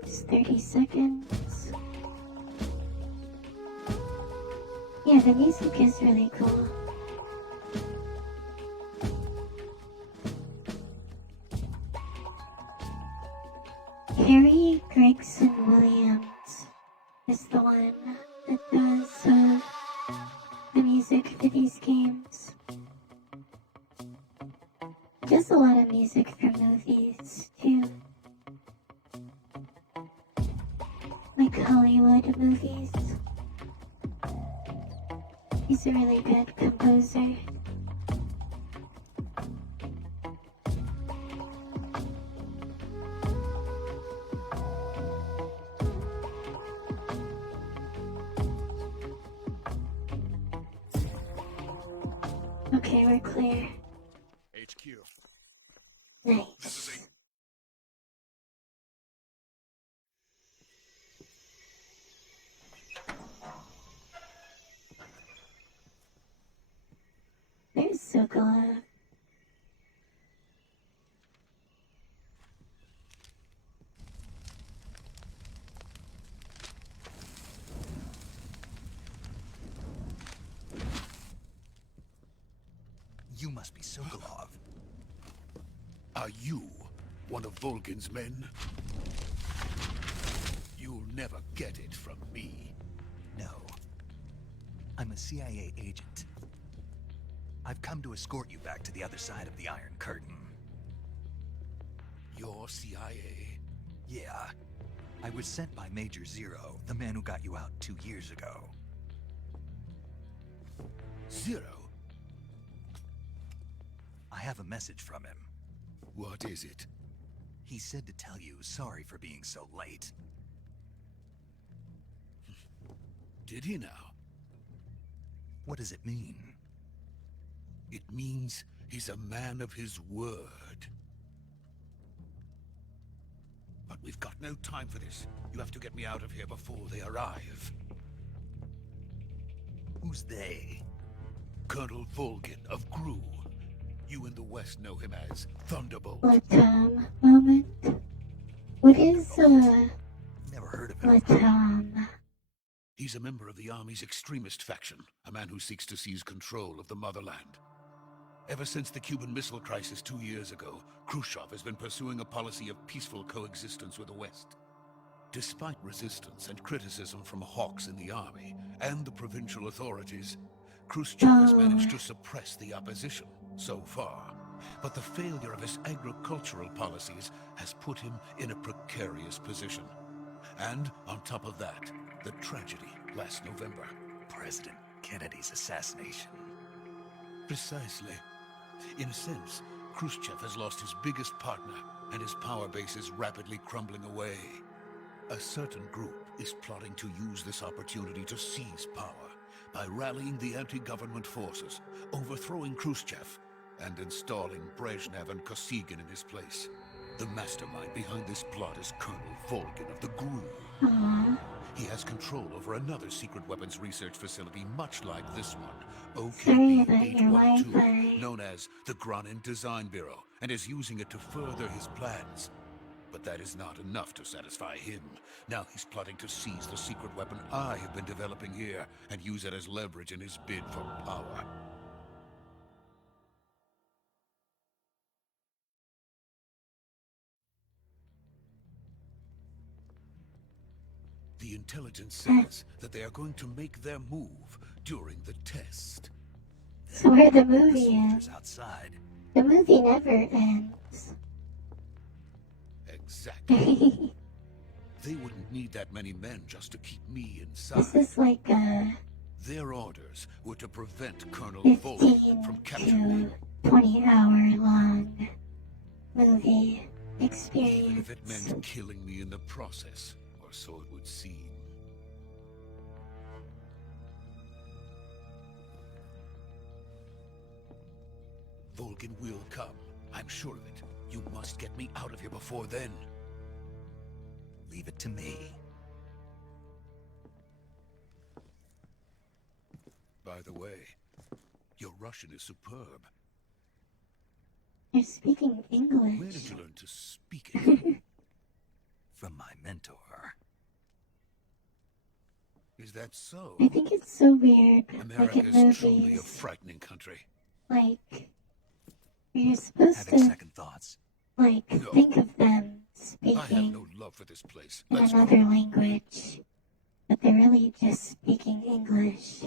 Just 30 seconds. Yeah, the music is really cool. Harry Gregson Williams is the one that does the music for these games. Does a lot of music for movies too, like Hollywood movies. He's a really good composer. Okay, we're clear. HQ. Nice. There's Sokolov. You must be Sokolov. Are you one of Volgin's men? You'll never get it from me. No. I'm a CIA agent. I've come to escort you back to the other side of the Iron Curtain. You're CIA? Yeah. I was sent by Major Zero, the man who got you out 2 years ago. Zero? I have a message from him. What is it? He said to tell you sorry for being so late. Did he now? What does it mean? It means he's a man of his word. But we've got no time for this. You have to get me out of here before they arrive. Who's they? Colonel Volgin of Gru. You in the West know him as Thunderbolt. Moment. What is, Never heard of him. He's a member of the Army's extremist faction, a man who seeks to seize control of the motherland. Ever since the Cuban Missile Crisis 2 years ago, Khrushchev has been pursuing a policy of peaceful coexistence with the West. Despite resistance and criticism from hawks in the Army and the provincial authorities, Khrushchev has managed to suppress the opposition so far. But the failure of his agricultural policies has put him in a precarious position. And on top of that, the tragedy last November. President Kennedy's assassination. Precisely. In a sense, Khrushchev has lost his biggest partner, and his power base is rapidly crumbling away. A certain group is plotting to use this opportunity to seize power by rallying the anti-government forces, overthrowing Khrushchev, and installing Brezhnev and Kosygin in his place. The mastermind behind this plot is Colonel Volgin of the Gru. He has control over another secret weapons research facility much like this one, OKB-812, known as the Granin Design Bureau, and is using it to further his plans. But that is not enough to satisfy him. Now he's plotting to seize the secret weapon I have been developing here and use it as leverage in his bid for power. The intelligence says that they are going to make their move during the test. So where the movie ends. Outside. The movie never ends. Exactly. They wouldn't need that many men just to keep me inside. This is like a Their orders were to prevent Colonel 15 Volgin from capturing me. to 20-hour-long movie experience. Even if it meant killing me in the process, or so it would seem. Volgin will come. I'm sure of it. You must get me out of here before then. Leave it to me. By the way, your Russian is superb. You're speaking English. Where did you learn to speak it? From my mentor. Is that so? I think it's so weird, like America in is truly a movies, frightening country. like, you're supposed Having to, second thoughts. like, No. think of them I have speaking no love for this place. in Let's another go. language, but they're really just speaking English.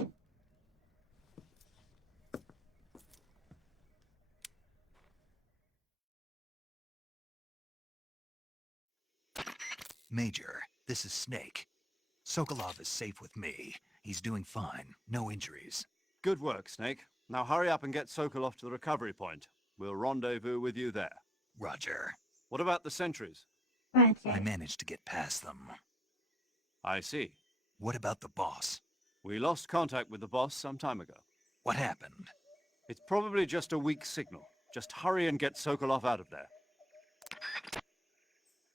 Major, this is Snake. Sokolov is safe with me. He's doing fine. No injuries. Good work, Snake. Now hurry up and get Sokolov to the recovery point. We'll rendezvous with you there. Roger. What about the sentries? Roger. I managed to get past them. I see. What about the boss? We lost contact with the boss some time ago. What happened? It's probably just a weak signal. Just hurry and get Sokolov out of there.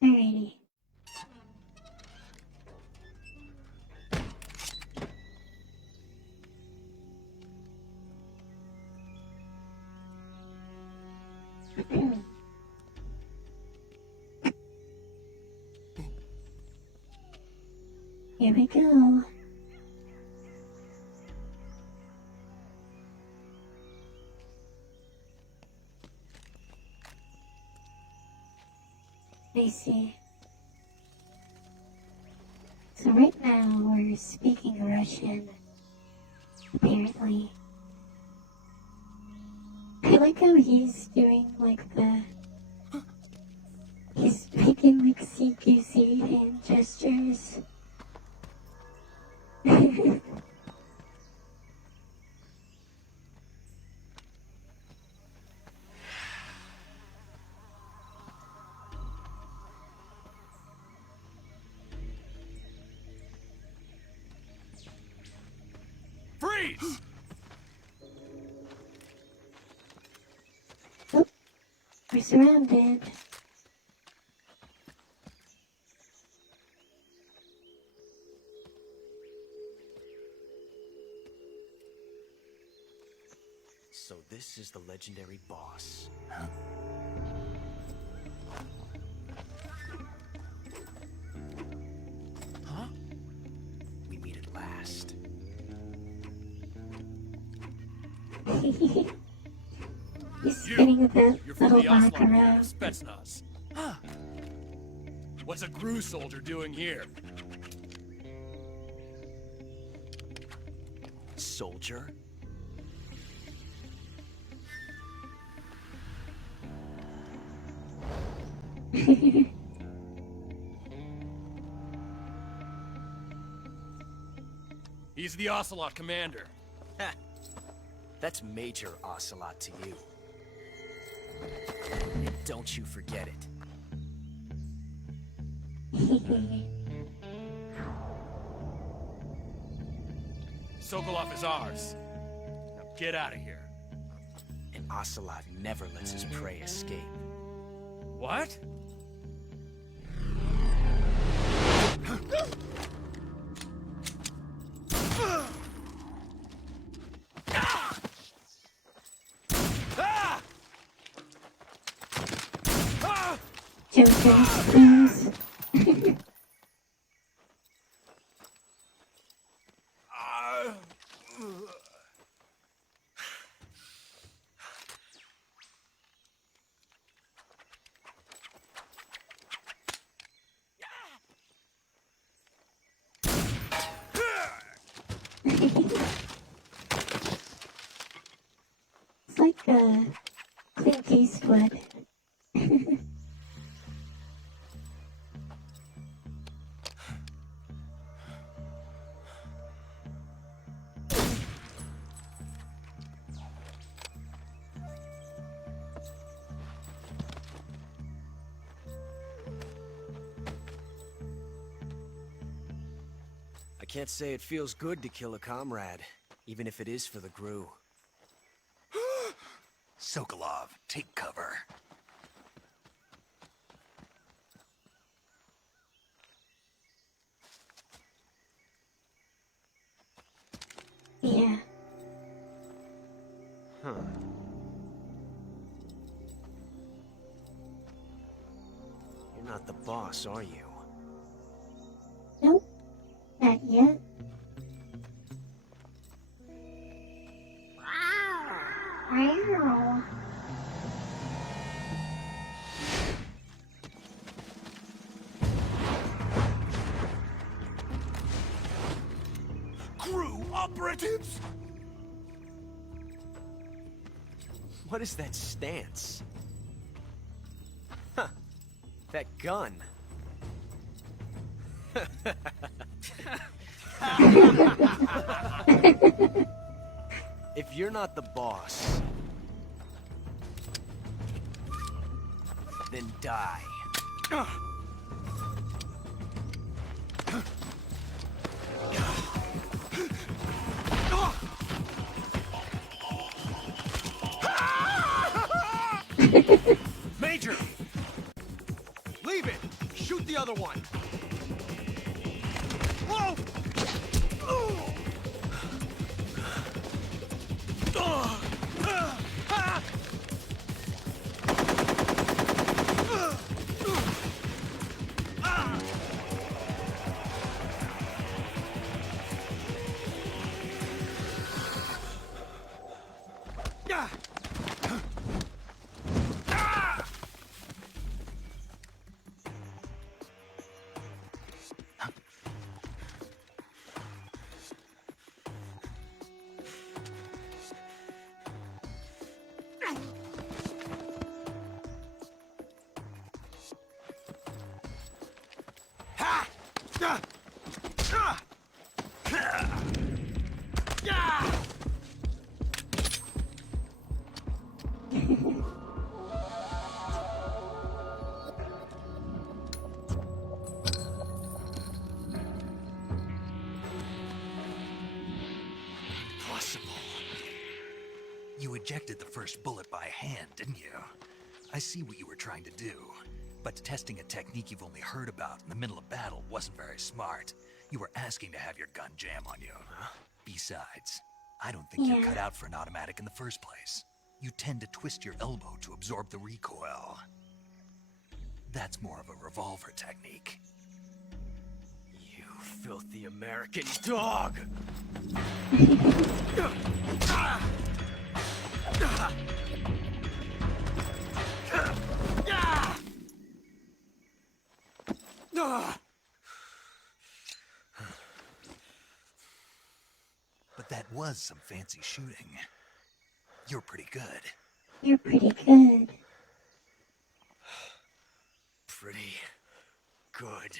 Alrighty. Here we go. I see. So right now we're speaking Russian, apparently. I like how he's doing like he's making like CQC hand gestures. Freeze! Oh, we're surrounded. So this is the legendary boss. Huh? We meet at last. He's spinning with the You're from little the Aslan Makarov. Spetsnaz. Huh. What's a GRU soldier doing here? Soldier? He's the Ocelot commander. Ha! That's Major Ocelot to you. And don't you forget it. Sokolov is ours. Now get out of here. And Ocelot never lets his prey escape. What? Joker's clues. It's like Clint Eastwood. I can't say it feels good to kill a comrade, even if it is for the GRU. Sokolov, take cover. Yeah. Huh. You're not the boss, are you? Nope. Not yet. Wow. Crew operatives! What is that stance? Huh. That gun. If you're not the boss, then die. Major! Leave it! Shoot the other one! Whoa! You ejected the first bullet by hand, didn't you? I see what you were trying to do, but testing a technique you've only heard about in the middle of battle wasn't very smart. You were asking to have your gun jam on you. Besides, I don't think you're cut out for an automatic in the first place. You tend to twist your elbow to absorb the recoil. That's more of a revolver technique. You filthy American dog! But that was some fancy shooting. You're pretty good. You're pretty good. Pretty good.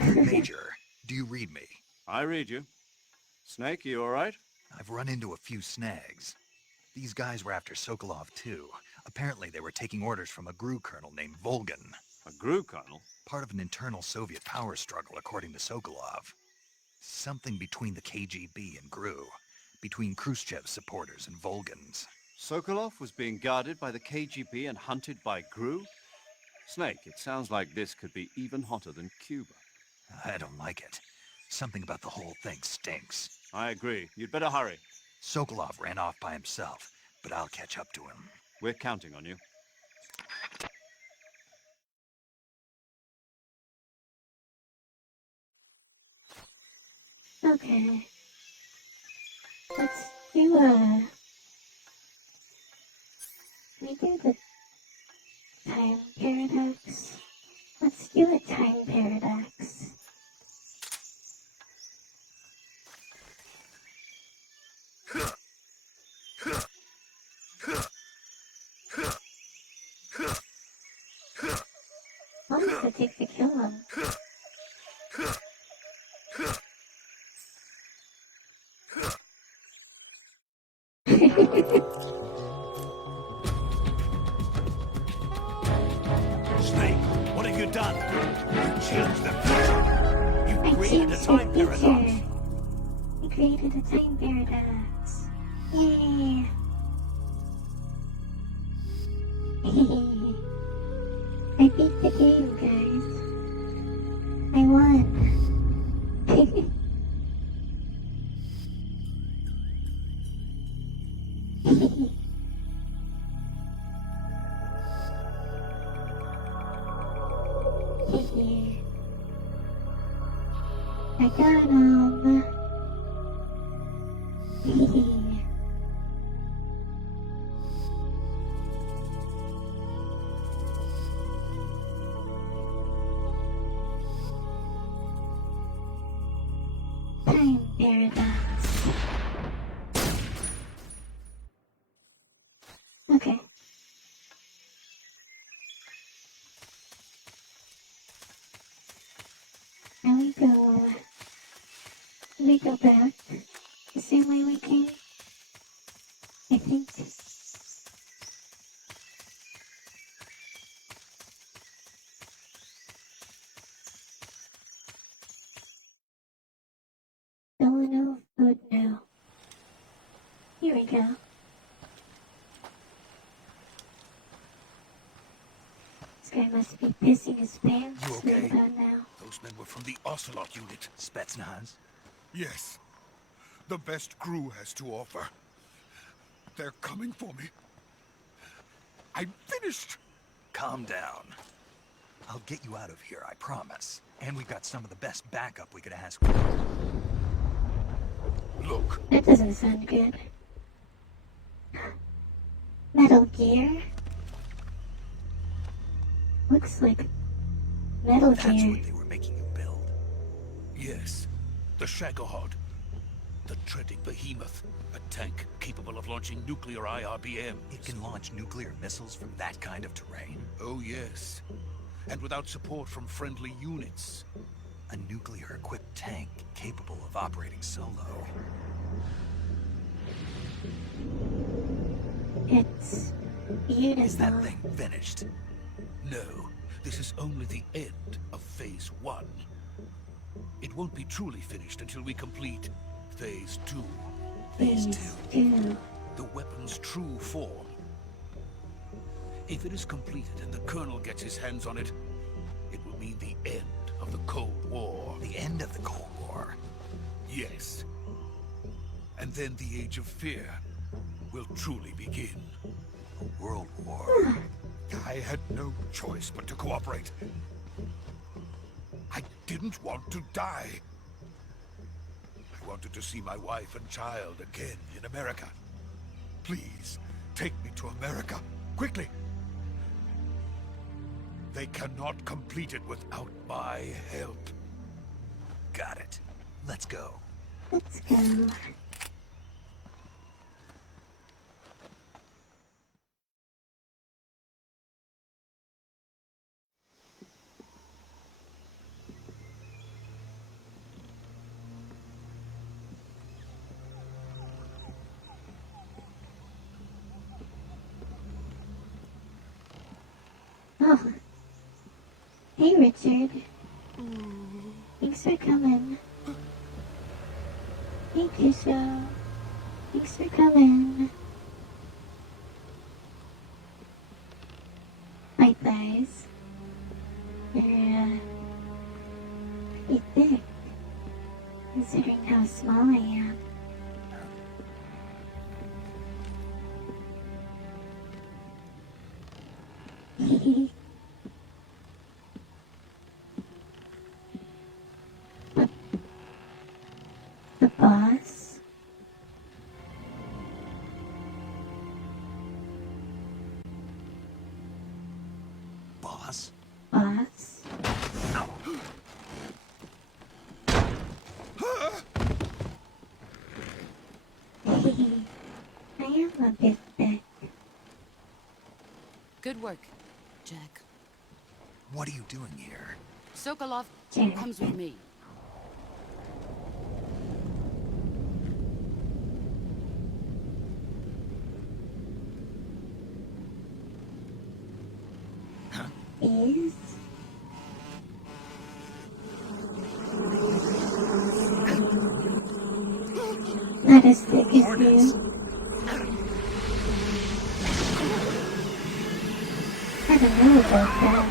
Major, do you read me? I read you. Snake, you all right? I've run into a few snags. These guys were after Sokolov too. Apparently they were taking orders from a GRU colonel named Volgan. A GRU colonel? Part of an internal Soviet power struggle, according to Sokolov. Something between the KGB and GRU. Between Khrushchev's supporters and Volgan's. Sokolov was being guarded by the KGB and hunted by GRU? Snake, it sounds like this could be even hotter than Cuba. I don't like it. Something about the whole thing stinks. I agree. You'd better hurry. Sokolov ran off by himself, but I'll catch up to him. We're counting on you. Okay. Let's do we do the time paradox. Let's do a time paradox. What does it take to kill him? Snake, what have you done? You changed the future. You created a time paradox. I created a time paradox. Yay! I beat the game, guys. I won. I got him. Time paradox. Okay. Now we go back the same way we came, I think. Delano food now. Here we go. This guy must be pissing his pants You right okay? about now. Those men were from the Ocelot unit. Spetsnaz? Yes. The best crew has to offer. They're coming for me. I'm finished. Calm down. I'll get you out of here, I promise. And we've got some of the best backup we could ask for. Look, That doesn't sound good. Metal Gear? Looks like Metal That's Gear. what they were making you build. yes, the Shagohod. The treading behemoth. A tank capable of launching nuclear IRBMs. It can launch nuclear missiles from that kind of terrain? Oh, yes. And without support from friendly units. A nuclear-equipped tank capable of operating solo. It's beautiful. Is that thing finished? No, this is only the end of Phase 1. It won't be truly finished until we complete Phase 2. Phase Phase 2. 2. The weapon's true form. If it is completed and the Colonel gets his hands on it, it will mean the end of the Cold War. The end of the Cold War? Yes. And then the Age of Fear will truly begin. A world war? I had no choice but to cooperate. I didn't want to die. I wanted to see my wife and child again in America. Please, take me to America, quickly. They cannot complete it without my help. Got it. Let's go. Let's go. Oh. Hey, Richard. Thanks for coming. Hey, Kisho. Thanks for coming. My thighs. They're, pretty thick, considering how small I am. The boss? Boss? Boss? I am a bit thick. Good work, Jack. What are you doing here? Sokolov Jack. comes with me. Is? Not as thick as you. I don't know about that.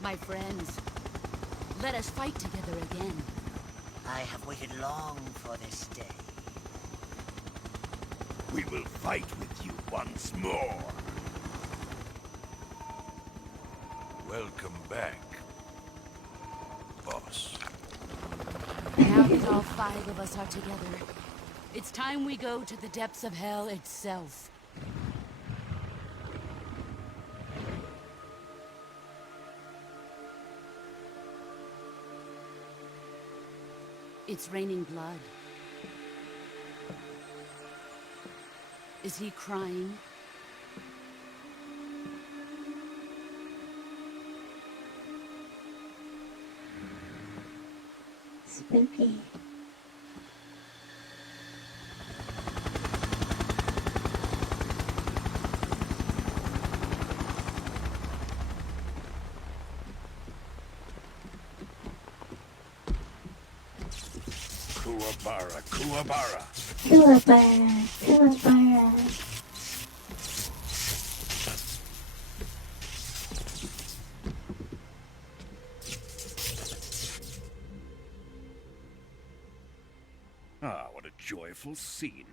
My friends, let us fight together again. I have waited long for this day. We will fight with you once more. Welcome back, boss. Now that all 5 of us are together, it's time we go to the depths of hell itself. It's raining blood. Is he crying? Spooky. Kuwabara, Kuwabara. Kuwabara, Kuwabara. Ah, what a joyful scene.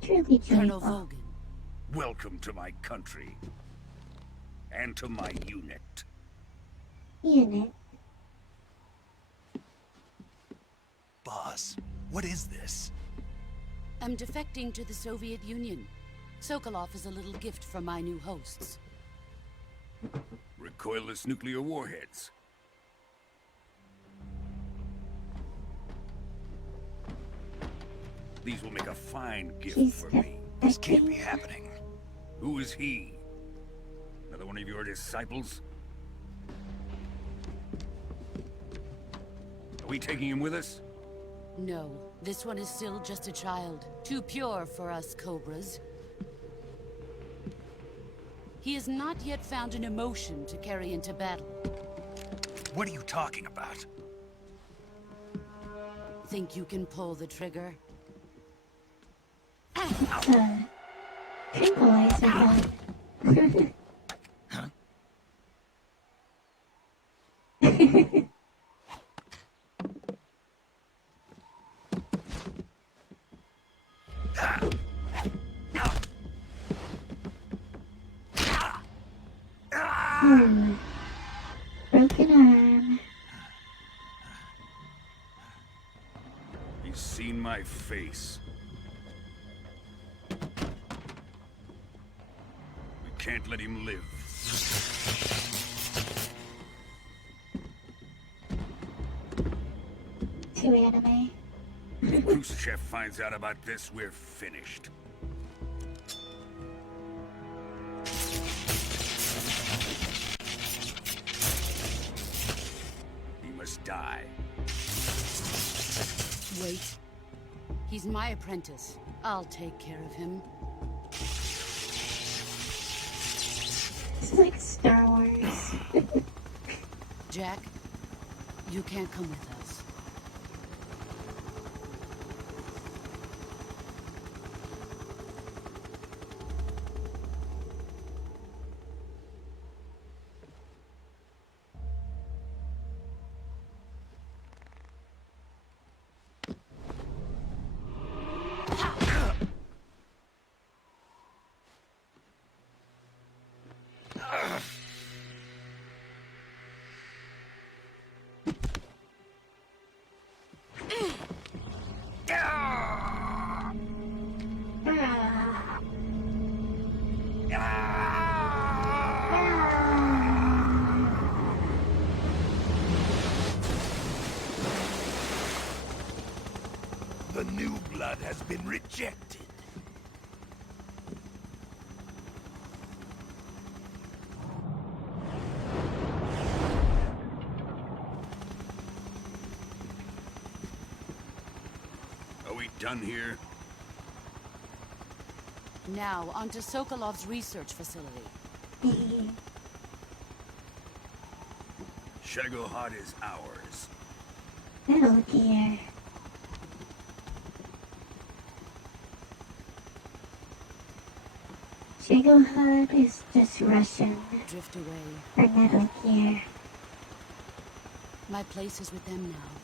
Truly Colonel joyful. Vogan. Welcome to my country. And to my unit. Unit. Boss, what is this? I'm defecting to the Soviet Union. Sokolov is a little gift from my new hosts. Recoilless nuclear warheads. These will make a fine gift He's for me. This can't be happening. Who is he? Another one of your disciples? Are we taking him with us? No, this one is still just a child. Too pure for us Cobras. He has not yet found an emotion to carry into battle. What are you talking about? Think you can pull the trigger? Tranquilizer gun. Broken arm. He's seen my face. We can't let him live. To anime. If Khrushchev finds out about this, we're finished. He must die. Wait. He's my apprentice. I'll take care of him. It's like Star Wars. Jack, you can't come with us. The new blood has been rejected. done here? Now, on to Sokolov's research facility. Shagohod is ours. Oh dear. Shagohod is just Russian Drift away. for Metal Gear. My place is with them now.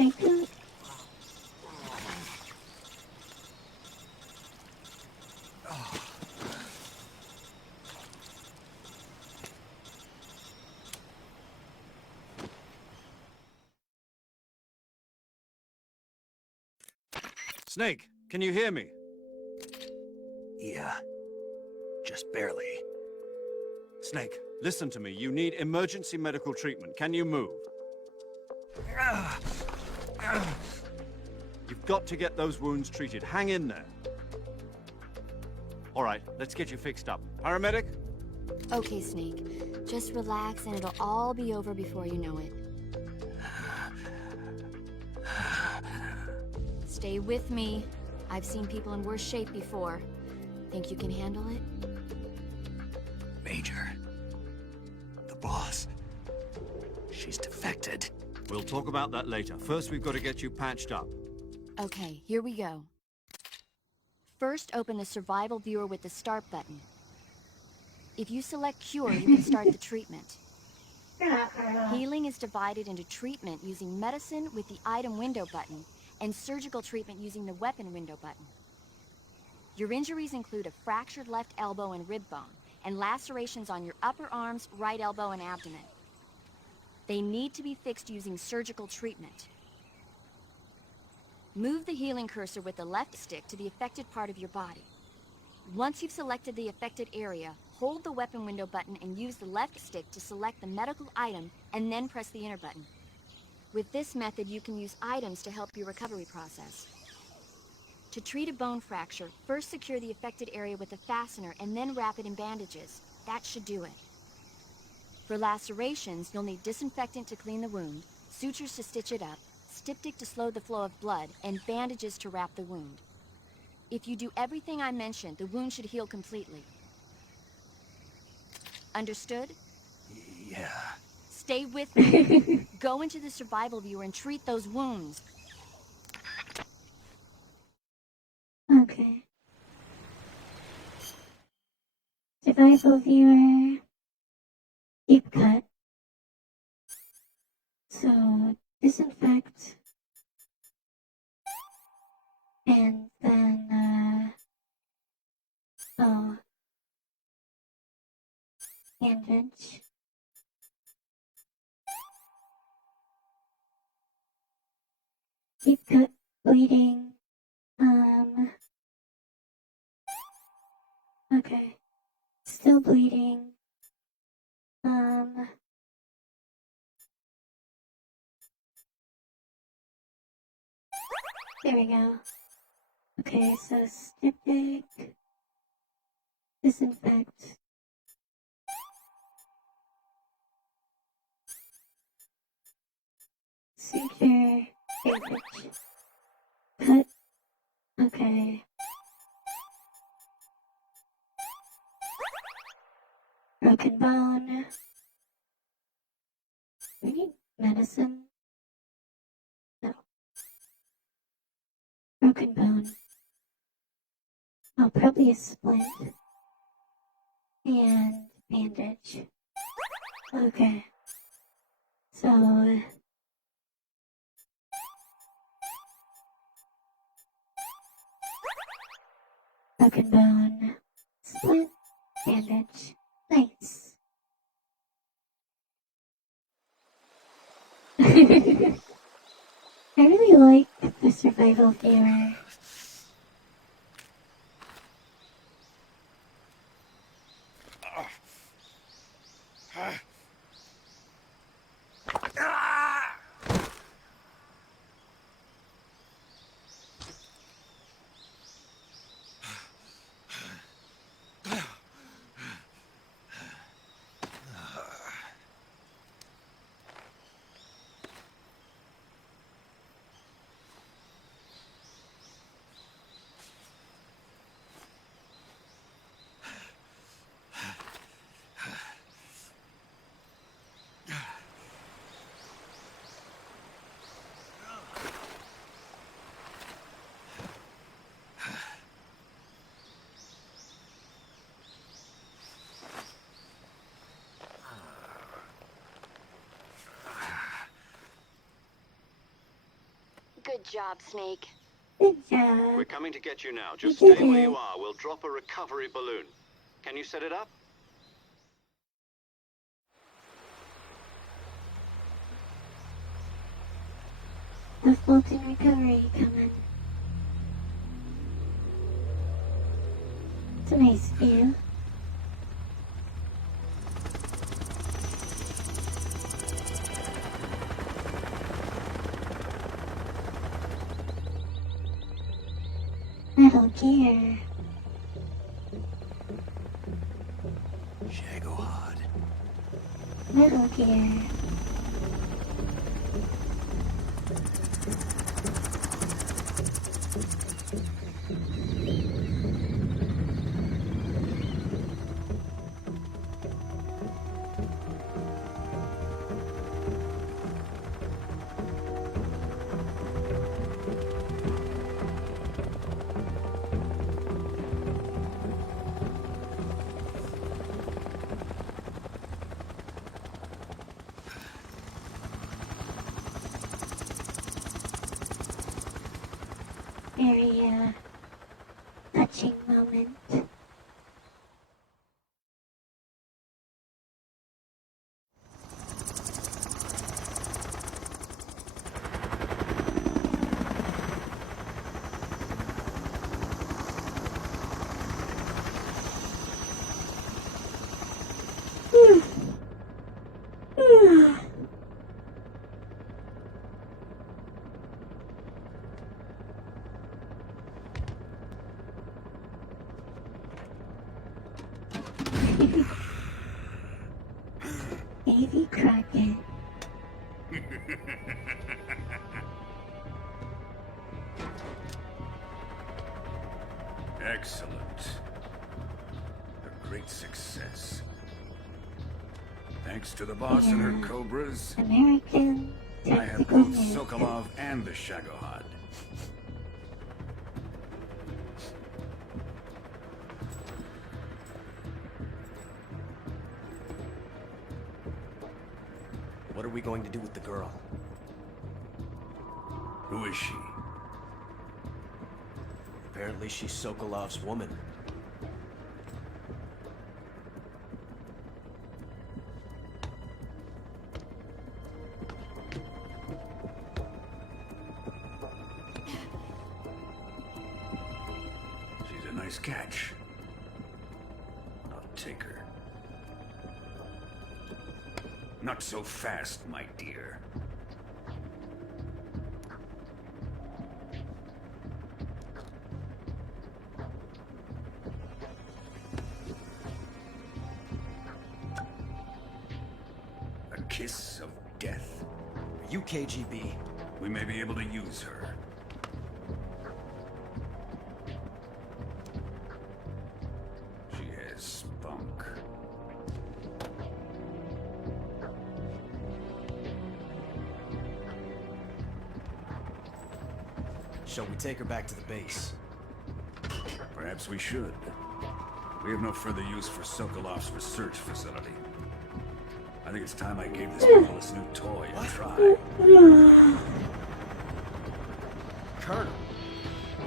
I think Snake, can you hear me? Yeah. Just barely. Snake, listen to me. You need emergency medical treatment. Can you move? You've got to get those wounds treated. Hang in there. All right, let's get you fixed up. Paramedic? Okay, Snake. Just relax and it'll all be over before you know it. Stay with me. I've seen people in worse shape before. Think you can handle it? Major. The boss. She's defected. We'll talk about that later. First, we've got to get you patched up. Okay, here we go. First, open the survival viewer with the start button. If you select cure, you can start the treatment. Healing is divided into treatment using medicine with the item window button and surgical treatment using the weapon window button. Your injuries include a fractured left elbow and rib bone, and lacerations on your upper arms, right elbow, and abdomen. They need to be fixed using surgical treatment. Move the healing cursor with the left stick to the affected part of your body. Once you've selected the affected area, hold the weapon window button and use the left stick to select the medical item, and then press the enter button. With this method, you can use items to help your recovery process. To treat a bone fracture, first secure the affected area with a fastener and then wrap it in bandages. That should do it. For lacerations, you'll need disinfectant to clean the wound, sutures to stitch it up, styptic to slow the flow of blood, and bandages to wrap the wound. If you do everything I mentioned, the wound should heal completely. Understood? Yeah. Stay with me. Go into the survival viewer and treat those wounds. okay. Survival viewer. Deep cut. So disinfect. And then bandage. Deep cut, bleeding. Okay. Still bleeding. There we go. Okay, so styptic, disinfect. Suture, bandage. Cut. Okay. Broken bone. We need medicine. No. Broken bone. Oh, probably a splint. And bandage. Okay. So... broken bone. Splint. Bandage. Nice. I survival viewer. Good job, Snake. Good job. We're coming to get you now. Just You did stay where it. you are. We'll drop a recovery balloon. Can you set it up? The Fulton recovery coming. It's a nice view. Metal Gear. Shagohod. Metal Gear. Very, touching moment. Davy Crockett. Excellent. A great success. Thanks to the boss and her cobras, American I have tactical both medicine. Sokolov and the Shagohod. What are we going to do with the girl? Who is she? Apparently she's Sokolov's woman. She's a nice catch. I'll take her. Not so fast, my dear. A kiss of death. Are you KGB? We may be able to use her. She has spunk. Shall we take her back to the base? Perhaps we should. We have no further use for Sokolov's research facility. I think it's time I gave this marvelous new toy a try. Colonel,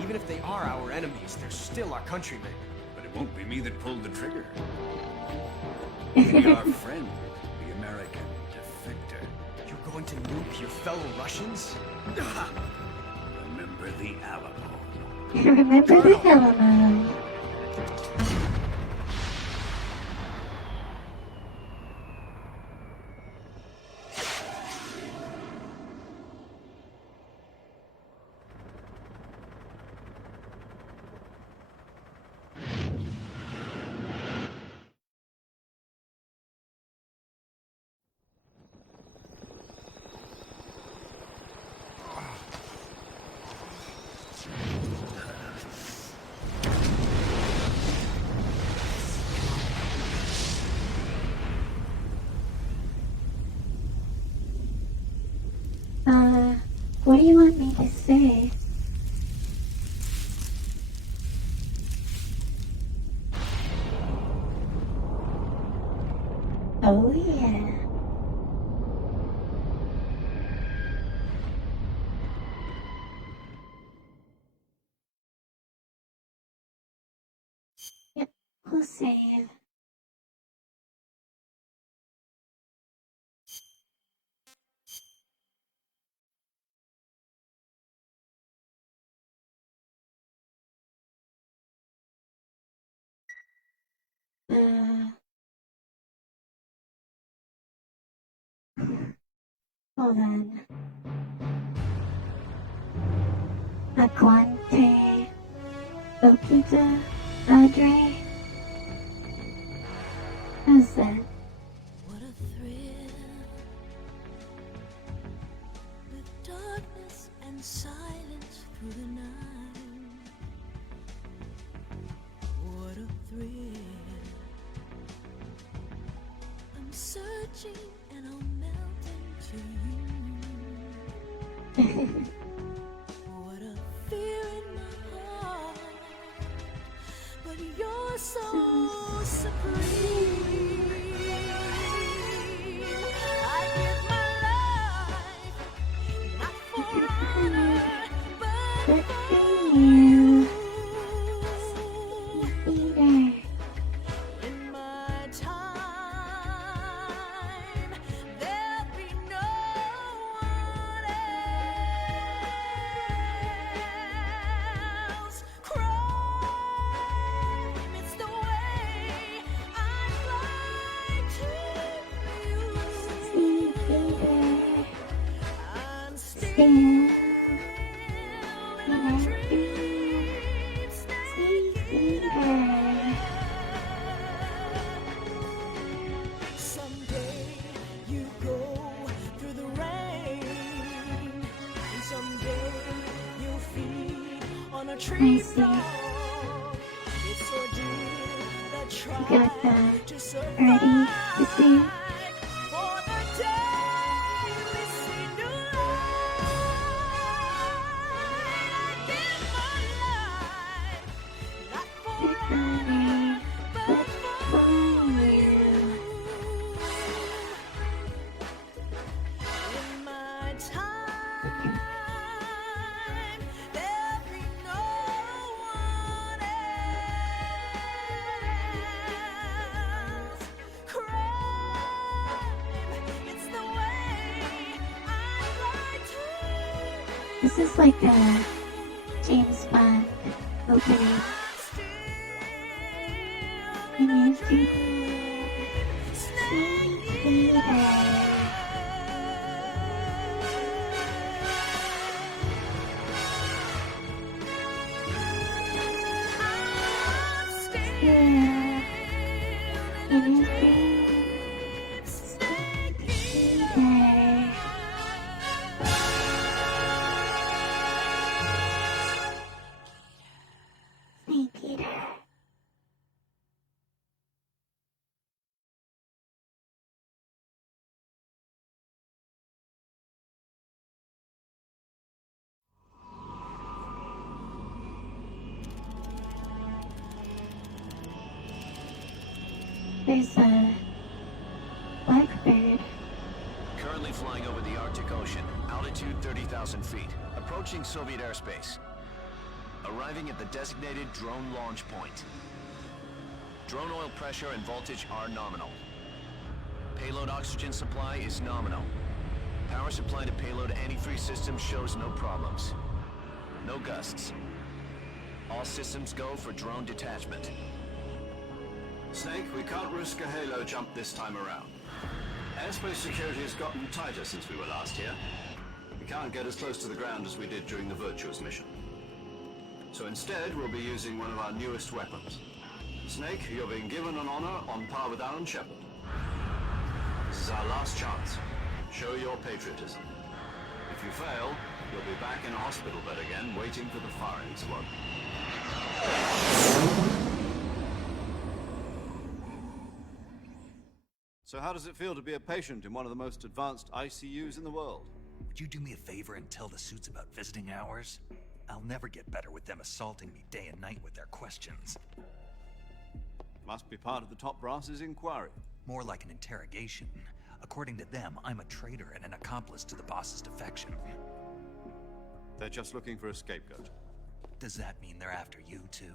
even if they are our enemies, they're still our countrymen. But it won't be me that pulled the trigger. It'll be our friend, the American defector. You're going to nuke your fellow Russians? Remember remember the Alamo. Remember the Alamo. What do you want me to say? Oh yeah. Yep, we'll save. Hold on. Aguante. Okita. Adre. How's that? What a thrill. With darkness and silence through the night. What a thrill. I'm searching and I'll melt into you. What a fear in my heart. But you're so supreme. I give my life, not for honor, but for you. In my time, there'll be no one else. Crime, it's the way I'd like to you. I'm still in a dream state. Someday you go through the rain, and someday you'll feed on a tree frog. It's ordeal that try to survive. For the day we see new light, I give my life, not for honor, but for you. In my time, there'll be no one else. Crime, it's the way I'd like to. This is like a James Bond opening. In your dream, snake eater. There's a blackbird. Currently flying over the Arctic Ocean, altitude 30,000 feet, approaching Soviet airspace. Arriving at the designated drone launch point. Drone oil pressure and voltage are nominal. Payload oxygen supply is nominal. Power supply to payload antifreeze system shows no problems. No gusts. All systems go for drone detachment. Snake, we can't risk a halo jump this time around. Airspace security has gotten tighter since we were last here. We can't get as close to the ground as we did during the Virtuous mission. So instead, we'll be using one of our newest weapons. Snake, you're being given an honor on par with Alan Shepard. This is our last chance. Show your patriotism. If you fail, you'll be back in a hospital bed again, waiting for the firing squad. So how does it feel to be a patient in one of the most advanced ICUs in the world? Would you do me a favor and tell the suits about visiting hours? I'll never get better with them assaulting me day and night with their questions. Must be part of the top brass's inquiry. More like an interrogation. According to them, I'm a traitor and an accomplice to the boss's defection. They're just looking for a scapegoat. Does that mean they're after you, too?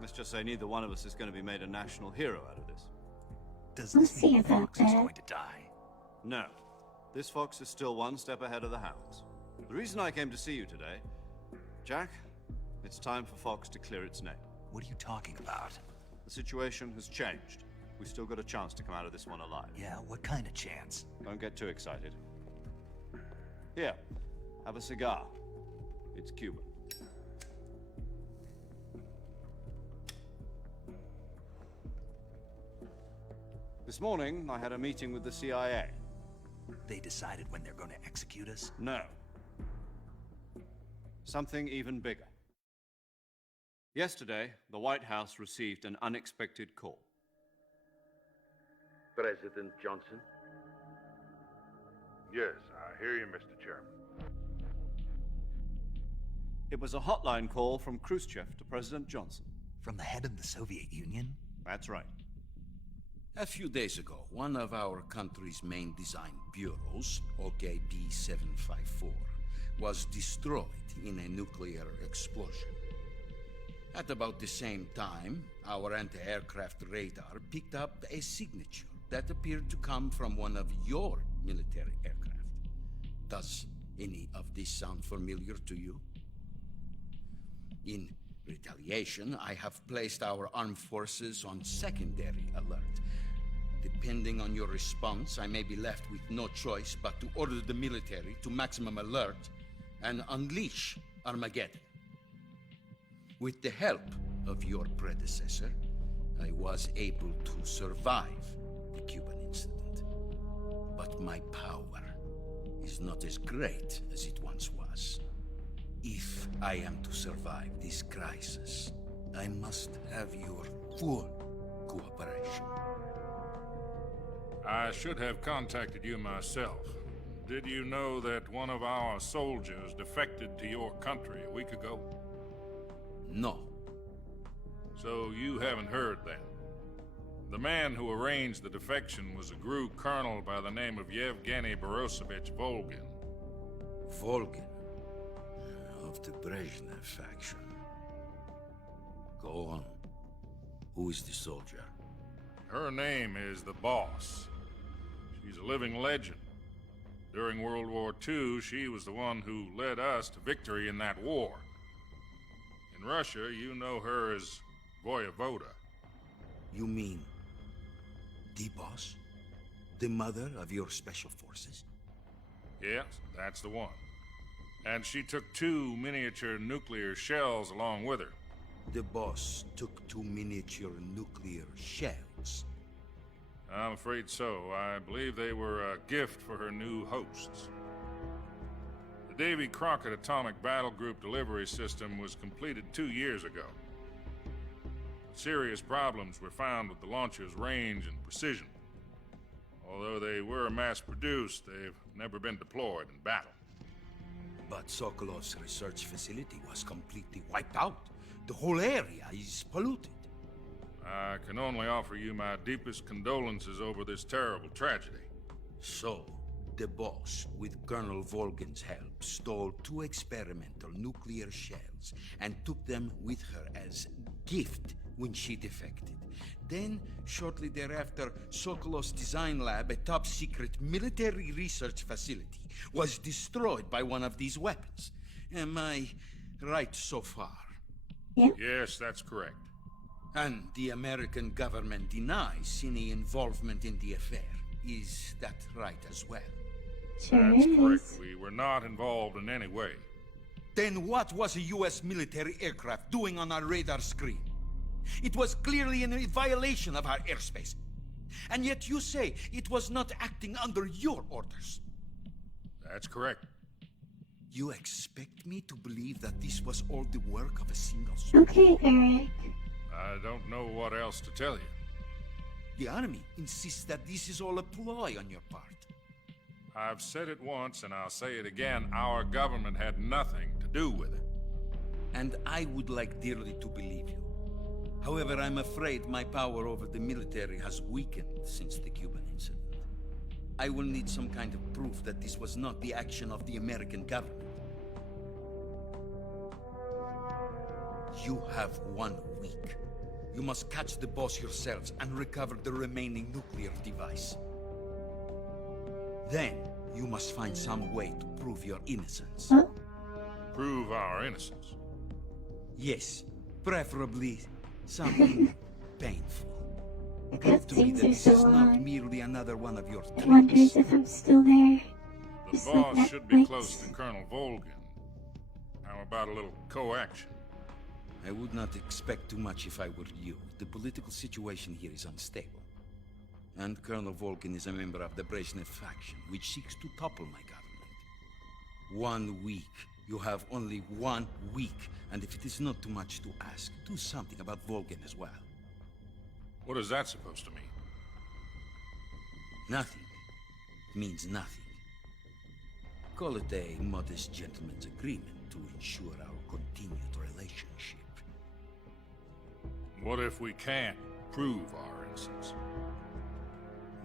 Let's just say neither one of us is going to be made a national hero out of this. Does We'll this see mean about Fox is that. going to die? No. This fox is still one step ahead of the hounds. The reason I came to see you today, Jack, it's time for Fox to clear its name. What are you talking about? The situation has changed. We've still got a chance to come out of this one alive. Yeah, what kind of chance? Don't get too excited. Here, have a cigar. It's Cuban. This morning, I had a meeting with the CIA. They decided when they're going to execute us? No. Something even bigger. Yesterday, the White House received an unexpected call. President Johnson? Yes, I hear you, Mr. Chairman. It was a hotline call from Khrushchev to President Johnson. From the head of the Soviet Union? That's right. A few days ago, one of our country's main design bureaus, OKB-754, was destroyed in a nuclear explosion. At about the same time, our anti-aircraft radar picked up a signature that appeared to come from one of your military aircraft. Does any of this sound familiar to you? In retaliation, I have placed our armed forces on secondary alert. Depending on your response, I may be left with no choice but to order the military to maximum alert and unleash Armageddon. With the help of your predecessor, I was able to survive the Cuban incident. But my power is not as great as it once was. If I am to survive this crisis, I must have your full cooperation. I should have contacted you myself. Did you know that one of our soldiers defected to your country a week ago? No. So you haven't heard then. The man who arranged the defection was a GRU colonel by the name of Yevgeny Borosovich Volgin. Volgin? Of the Brezhnev faction. Go on. Who is the soldier? Her name is the Boss. She's a living legend. During World War II, she was the one who led us to victory in that war. In Russia, you know her as Voyevoda. You mean the Boss? The mother of your special forces? Yes, that's the one. And she took 2 miniature nuclear shells along with her. The Boss took 2 miniature nuclear shells. I'm afraid so. I believe they were a gift for her new hosts. The Davy Crockett Atomic Battle Group delivery system was completed 2 years ago. Serious problems were found with the launcher's range and precision. Although they were mass-produced, they've never been deployed in battle. But Sokolov's research facility was completely wiped out. The whole area is polluted. I can only offer you my deepest condolences over this terrible tragedy. So, the Boss, with Colonel Volgin's help, stole 2 experimental nuclear shells and took them with her as gift when she defected. Then, shortly thereafter, Sokolov's design lab, a top-secret military research facility, was destroyed by one of these weapons. Am I right so far? Yep. Yes, that's correct. And the American government denies any involvement in the affair. Is that right as well? Sure That's is. correct. We were not involved in any way. Then what was a U.S. military aircraft doing on our radar screen? It was clearly in violation of our airspace. And yet you say it was not acting under your orders. That's correct. You expect me to believe that this was all the work of a single soldier? Okay, Eric. I don't know what else to tell you. The Army insists that this is all a ploy on your part. I've said it once, and I'll say it again. Our government had nothing to do with it. And I would like dearly to believe you. However, I'm afraid my power over the military has weakened since the Cuban incident. I will need some kind of proof that this was not the action of the American government. You have 1 week. You must catch the boss yourselves and recover the remaining nuclear device. Then, you must find some way to prove your innocence. Huh? Prove our innocence. Yes, preferably something painful. The Prove to me cutscenes that are this so is not long. merely another one of your It wonders tricks. if I'm still there. The Just boss like should be Netflix. close to Colonel Volgin. How about a little co-action? I would not expect too much if I were you. The political situation here is unstable. And Colonel Volgin is a member of the Brezhnev faction, which seeks to topple my government. 1 week. You have only 1 week. And if it is not too much to ask, do something about Volgin as well. What is that supposed to mean? Nothing. It means nothing. Call it a modest gentleman's agreement to ensure our continued relationship. What if we can't prove our innocence?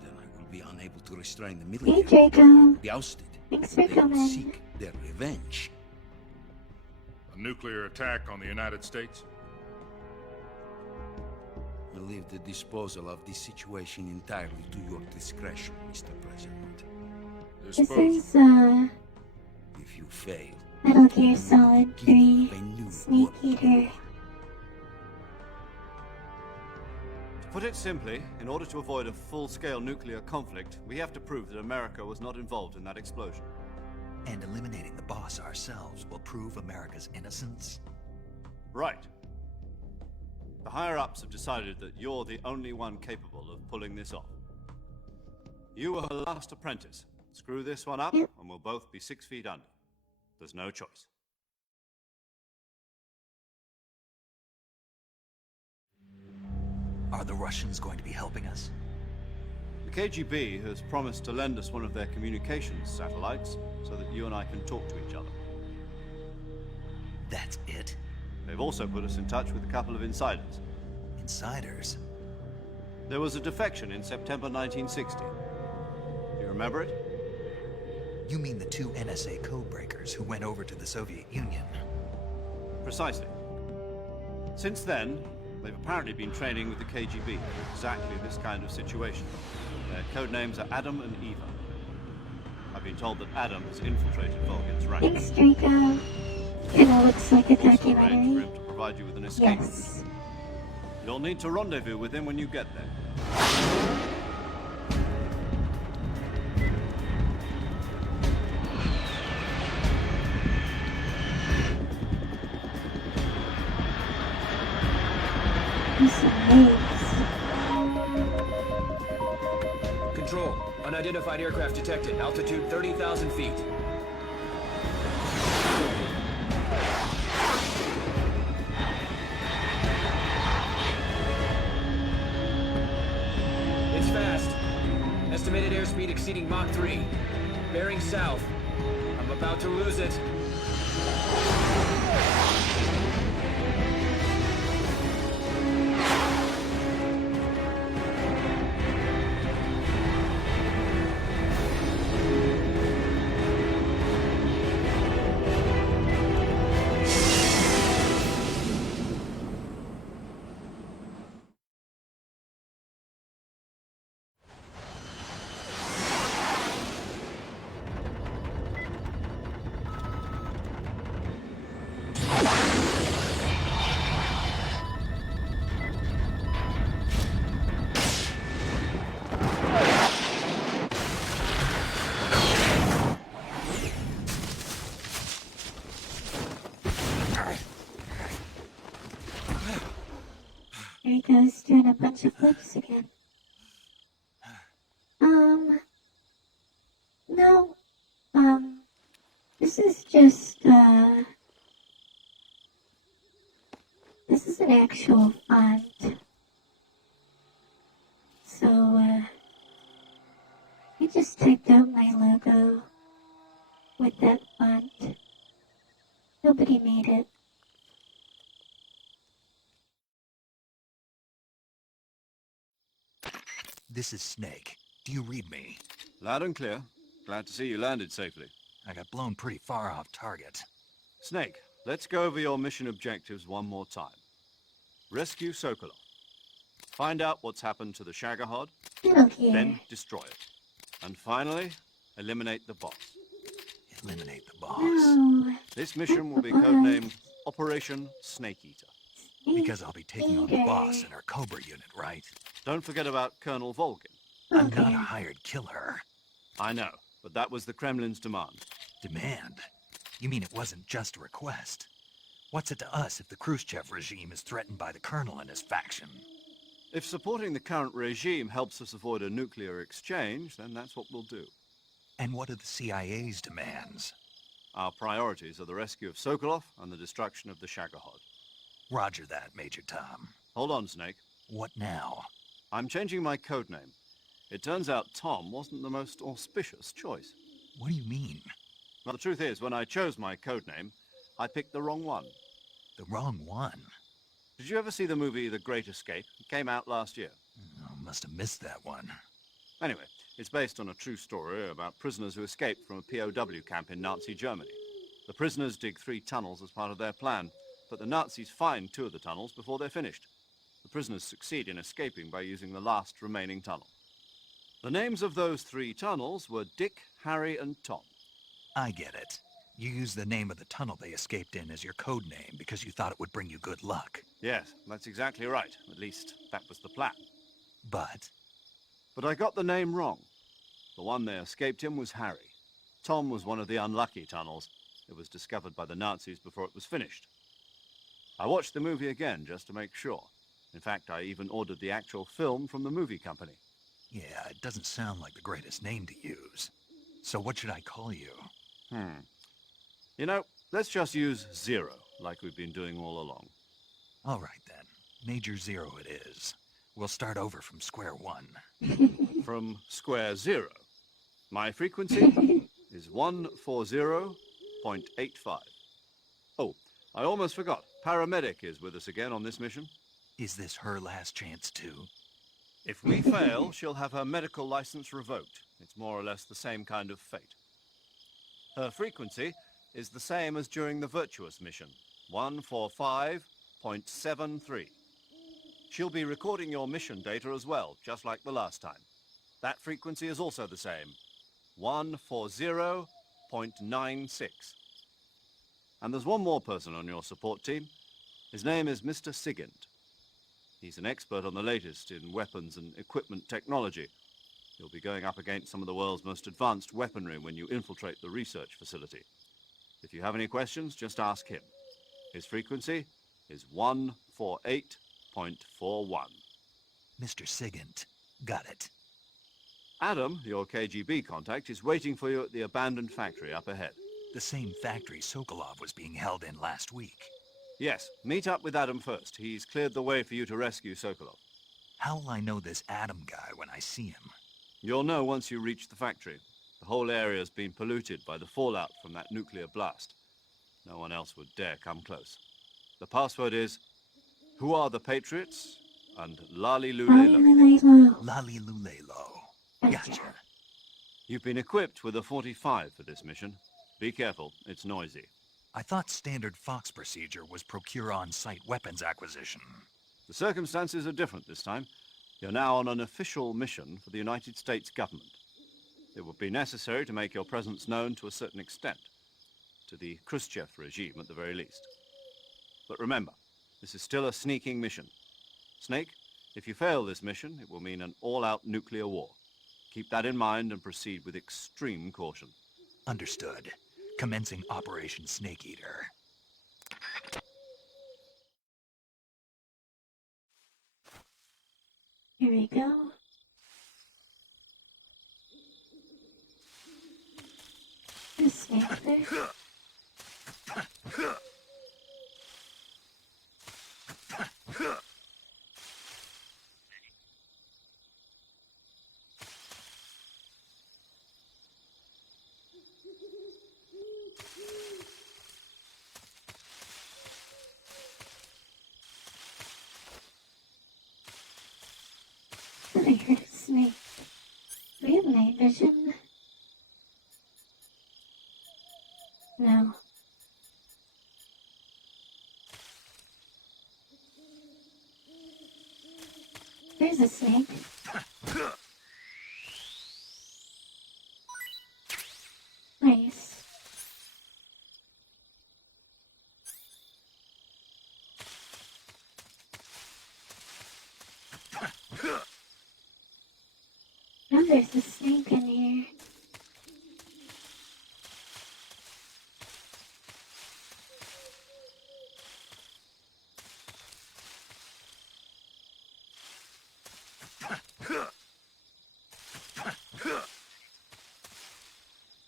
Then I will be unable to restrain the Hey, military. Draco. Be ousted. Thanks for They will coming. seek their revenge. A nuclear attack on the United States? I leave the disposal of this situation entirely to your discretion, Mr. President. This Disposal. is, If you fail, Metal Gear Solid give 3 a new Snake world Eater. To put it simply, in order to avoid a full-scale nuclear conflict, we have to prove that America was not involved in that explosion. And eliminating the boss ourselves will prove America's innocence? Right. The higher-ups have decided that you're the only one capable of pulling this off. You are the last apprentice. Screw this one up, and we'll both be 6 feet under. There's no choice. Are the Russians going to be helping us? The KGB has promised to lend us one of their communications satellites so that you and I can talk to each other. That's it? They've also put us in touch with a couple of insiders. Insiders? There was a defection in September 1960. Do you remember it? You mean the 2 NSA codebreakers who went over to the Soviet Union? Precisely. Since then, they've apparently been training with the KGB for exactly this kind of situation. Their code names are Adam and Eva. I've been told that Adam has infiltrated Volgin's ranks. Thanks, Draco. Kinda looks like a He's arranged for documentary. him to provide you with an escape. Yes. You'll need to rendezvous with him when you get there. Control. Unidentified aircraft detected. Altitude 30,000 feet. It's fast. Estimated airspeed exceeding Mach 3. Bearing south. I'm about to lose it. goes doing a bunch of flips again. No, this is just, this is an actual font. So, I just typed out my logo with that font. Nobody made it. This is Snake. Do you read me? Loud and clear. Glad to see you landed safely. I got blown pretty far off target. Snake, let's go over your mission objectives one more time. Rescue Sokolov. Find out what's happened to the Shagohod, then destroy it. And finally, eliminate the boss. Eliminate the boss? No. This mission will be codenamed Operation Snake Eater. Because I'll be taking on the boss in our Cobra unit, right? Don't forget about Colonel Volgin. I'm not a hired killer. I know, but that was the Kremlin's demand. Demand? You mean it wasn't just a request? What's it to us if the Khrushchev regime is threatened by the Colonel and his faction? If supporting the current regime helps us avoid a nuclear exchange, then that's what we'll do. And what are the CIA's demands? Our priorities are the rescue of Sokolov and the destruction of the Shagohod. Roger that, Major Tom. Hold on, Snake. What now? I'm changing my codename. It turns out Tom wasn't the most auspicious choice. What do you mean? Well, the truth is, when I chose my codename, I picked the wrong one. The wrong one? Did you ever see the movie The Great Escape? It came out last year. Oh, must have missed that one. Anyway, it's based on a true story about prisoners who escaped from a POW camp in Nazi Germany. The prisoners dig 3 tunnels as part of their plan, but the Nazis find 2 of the tunnels before they're finished. The prisoners succeed in escaping by using the last remaining tunnel. The names of those 3 tunnels were Dick, Harry, and Tom. I get it. You used the name of the tunnel they escaped in as your code name because you thought it would bring you good luck. Yes, that's exactly right. At least, that was the plan. But I got the name wrong. The one they escaped in was Harry. Tom was one of the unlucky tunnels. It was discovered by the Nazis before it was finished. I watched the movie again just to make sure. In fact, I even ordered the actual film from the movie company. yeah, it doesn't sound like the greatest name to use. So what should I call you? You know, let's just use Zero, like we've been doing all along. All right, then. Major Zero it is. We'll start over from square one. From square 0. My frequency is 140.85. Oh, I almost forgot. Paramedic is with us again on this mission. Is this her last chance, too? If we fail, she'll have her medical license revoked. It's more or less the same kind of fate. Her frequency is the same as during the Virtuous mission, 145.73. She'll be recording your mission data as well, just like the last time. That frequency is also the same, 140.96. And there's one more person on your support team. His name is Mr. Sigint. He's an expert on the latest in weapons and equipment technology. You'll be going up against some of the world's most advanced weaponry when you infiltrate the research facility. If you have any questions, just ask him. His frequency is 148.41. Mr. Sigint. Got it. Adam, your KGB contact, is waiting for you at the abandoned factory up ahead. The same factory Sokolov was being held in last week. Yes, meet up with Adam first. He's cleared the way for you to rescue Sokolov. How will I know this Adam guy when I see him? You'll know once you reach the factory. The whole area's been polluted by the fallout from that nuclear blast. No one else would dare come close. The password is, "Who are the Patriots?" and Lali Lulelo. Lali Lulelo. Gotcha. You've been equipped with a 45 for this mission. Be careful, it's noisy. I thought standard Fox procedure was procure on-site weapons acquisition. The circumstances are different this time. You're now on an official mission for the United States government. It would be necessary to make your presence known to a certain extent. To the Khrushchev regime, at the very least. But remember, this is still a sneaking mission. Snake, if you fail this mission, it will mean an all-out nuclear war. Keep that in mind and proceed with extreme caution. Understood. Commencing Operation Snake Eater. Here we go. The snake there. I heard a snake. Do we have night vision? No. There's a snake. Nice. Now there's a snake in here.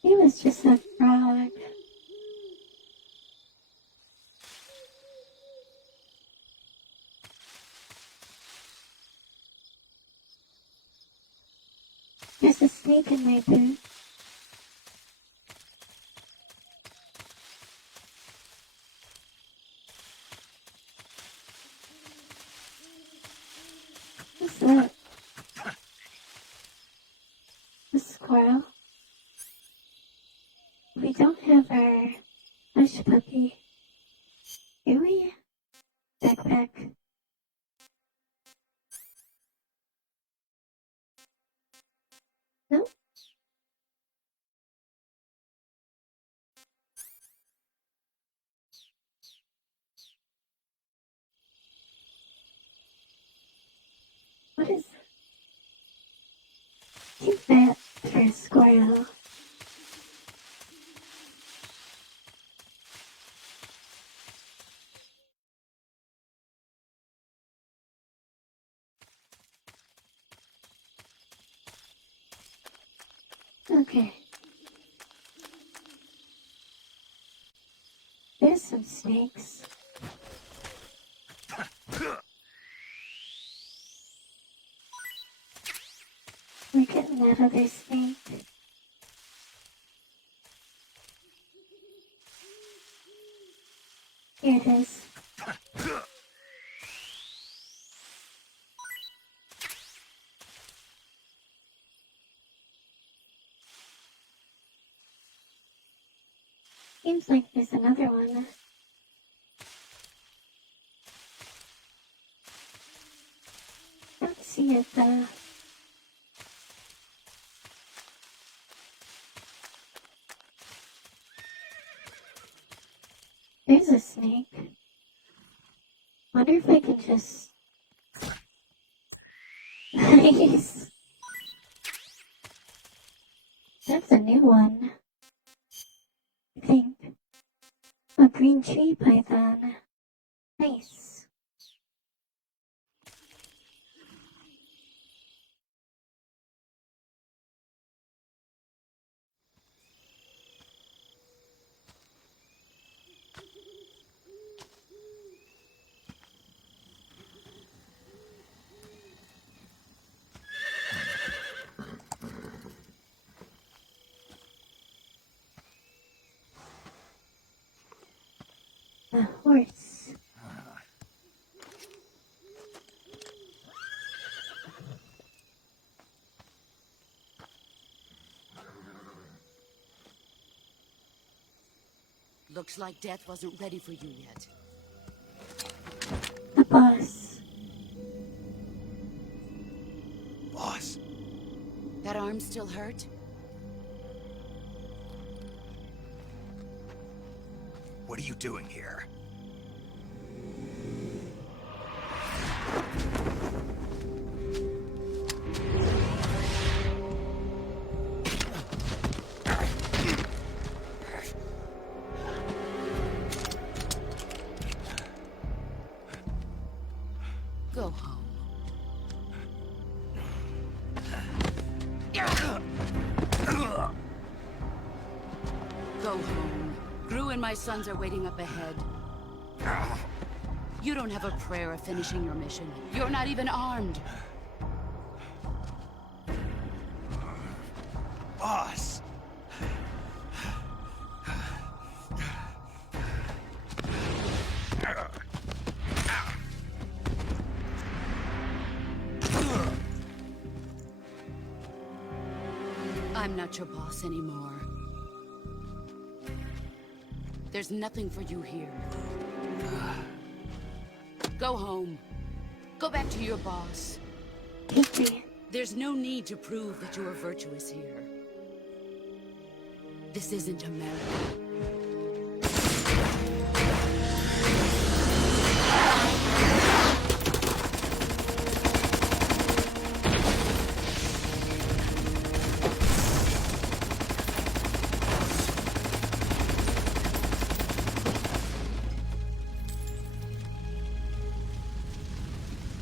He was just a frog. There's a snake in my boot. What's that? A squirrel? We don't have our hush puppy. Do we? Backpack. Nope. What is too fat for a squirrel? Okay. There's some snakes. We're getting that other snake. Here it is. Seems like there's another one. Don't see it though. There's a snake. Wonder if I can just... Nice! That's a new one. I think. A green tree python. Nice. A horse. Looks like death wasn't ready for you yet. The boss. Boss. That arm still hurt? What are you doing here? Go home. Go home. Gru and my sons are waiting up ahead. You don't have a prayer of finishing your mission. You're not even armed. Boss! I'm not your boss anymore. There's nothing for you here. Go home. Go back to your boss. There's no need to prove that you are virtuous here. This isn't America.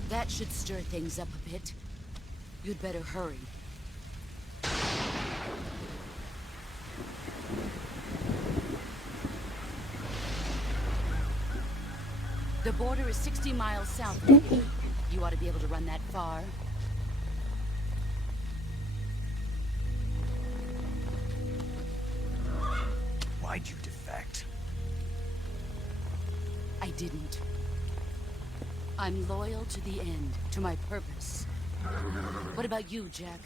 That should stir things up a bit. You'd better hurry. The border is 60 miles south of here. You ought to be able to run that far. Why'd you defect? I didn't. I'm loyal to the end, to my purpose. What about you, Jack?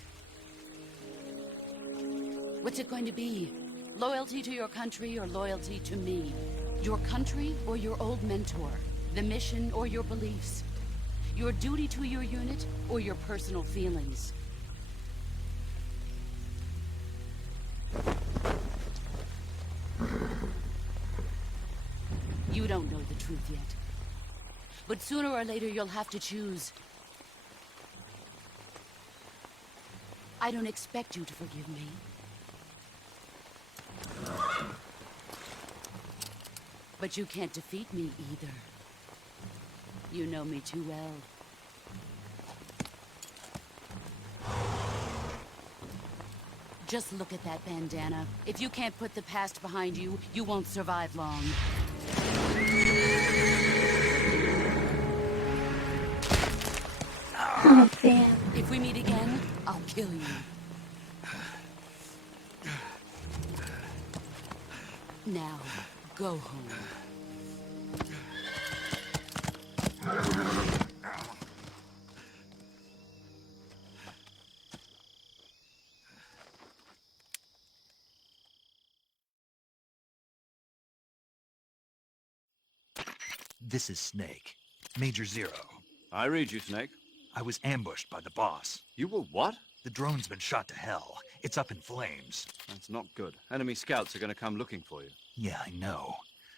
What's it going to be? Loyalty to your country or loyalty to me? Your country or your old mentor? The mission or your beliefs? Your duty to your unit or your personal feelings? You don't know the truth yet. But sooner or later you'll have to choose. I don't expect you to forgive me. But you can't defeat me either. You know me too well. Just look at that bandana. If you can't put the past behind you, you won't survive long. Oh, damn. If we meet again, I'll kill you. Now, go home. This is Snake. Major Zero. I read you, Snake. I was ambushed by the boss. You were what? The drone's been shot to hell. It's up in flames. That's not good. Enemy scouts are going to come looking for you. Yeah, I know.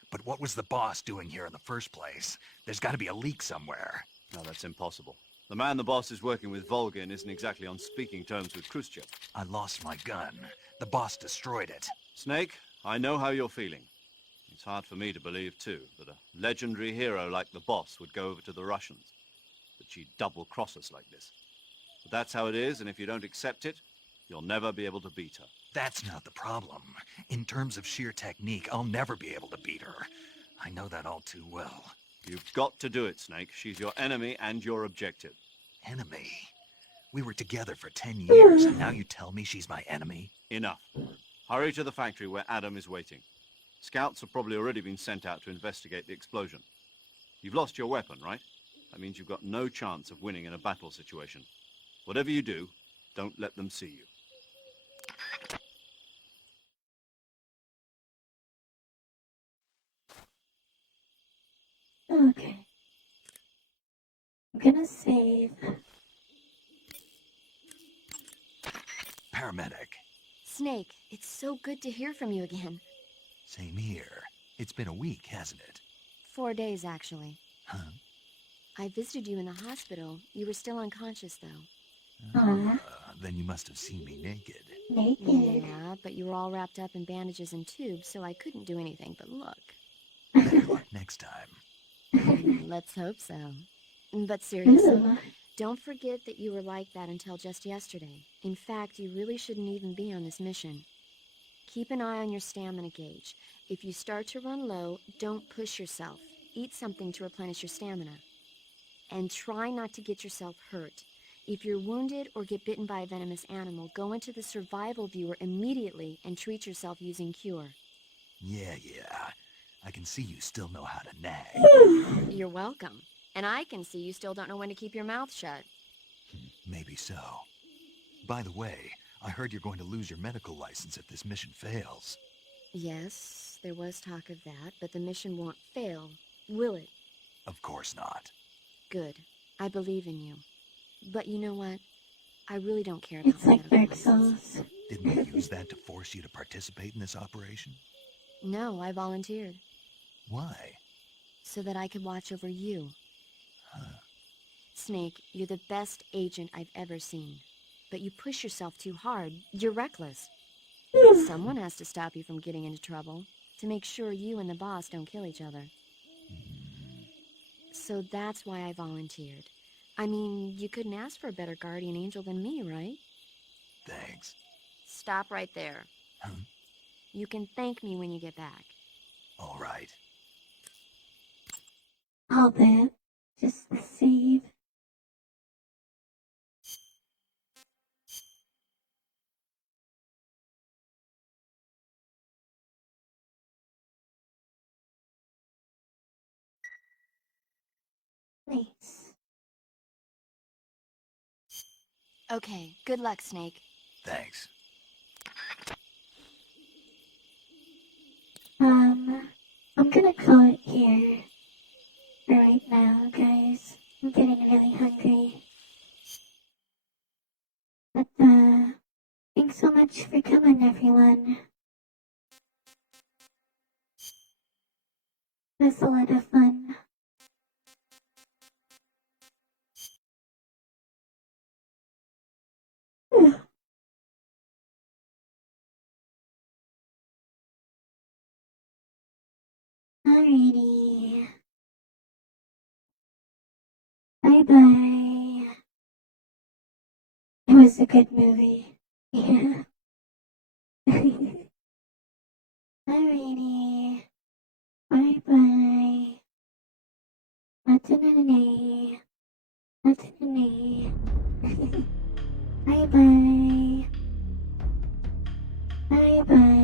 But what was the boss doing here in the first place? There's got to be a leak somewhere. No, that's impossible. The man the boss is working with, Volgin, isn't exactly on speaking terms with Khrushchev. I lost my gun. The boss destroyed it. Snake, I know how you're feeling. It's hard for me to believe, too, that a legendary hero like the boss would go over to the Russians. That she'd double-cross us like this. But that's how it is, and if you don't accept it, you'll never be able to beat her. That's not the problem. In terms of sheer technique, I'll never be able to beat her. I know that all too well. You've got to do it, Snake. She's your enemy and your objective. Enemy? We were together for 10 years, and now you tell me she's my enemy? Enough. Hurry to the factory where Adam is waiting. Scouts have probably already been sent out to investigate the explosion. You've lost your weapon, right? That means you've got no chance of winning in a battle situation. Whatever you do, don't let them see you. Okay. I'm gonna save. Paramedic. Snake, it's so good to hear from you again. Same here. It's been a week, hasn't it? 4 days, actually. Huh? I visited you in the hospital. You were still unconscious, though. Then you must have seen me naked. Naked? Yeah, but you were all wrapped up in bandages and tubes, so I couldn't do anything but look. Next time. Let's hope so. But seriously, Don't forget that you were like that until just yesterday. In fact, you really shouldn't even be on this mission. Keep an eye on your stamina gauge. If you start to run low, don't push yourself. Eat something to replenish your stamina. And try not to get yourself hurt. If you're wounded or get bitten by a venomous animal, go into the survival viewer immediately and treat yourself using Cure. Yeah. I can see you still know how to nag. You're welcome. And I can see you still don't know when to keep your mouth shut. Maybe so. By the way, I heard you're going to lose your medical license if this mission fails. Yes, there was talk of that, but the mission won't fail, will it? Of course not. Good. I believe in you. But you know what? I really don't care about It's like Dark Souls. Didn't they use that to force you to participate in this operation? No, I volunteered. Why? So that I could watch over you. Huh. Snake, you're the best agent I've ever seen. But you push yourself too hard. You're reckless. Someone has to stop you from getting into trouble, to make sure you and the boss don't kill each other. So that's why I volunteered. I mean, you couldn't ask for a better guardian angel than me, right? Thanks. Stop right there. Huh? You can thank me when you get back. All right. All that. Just the save. Nice. Okay, good luck, Snake. Thanks. I'm gonna call it here for right now, guys. I'm getting really hungry. But, thanks so much for coming, everyone. It was a lot of fun. Alrighty. Bye-bye. It was a good movie. Yeah. Alrighty. Bye-bye. Matinee. Matinee. Bye-bye. Bye-bye.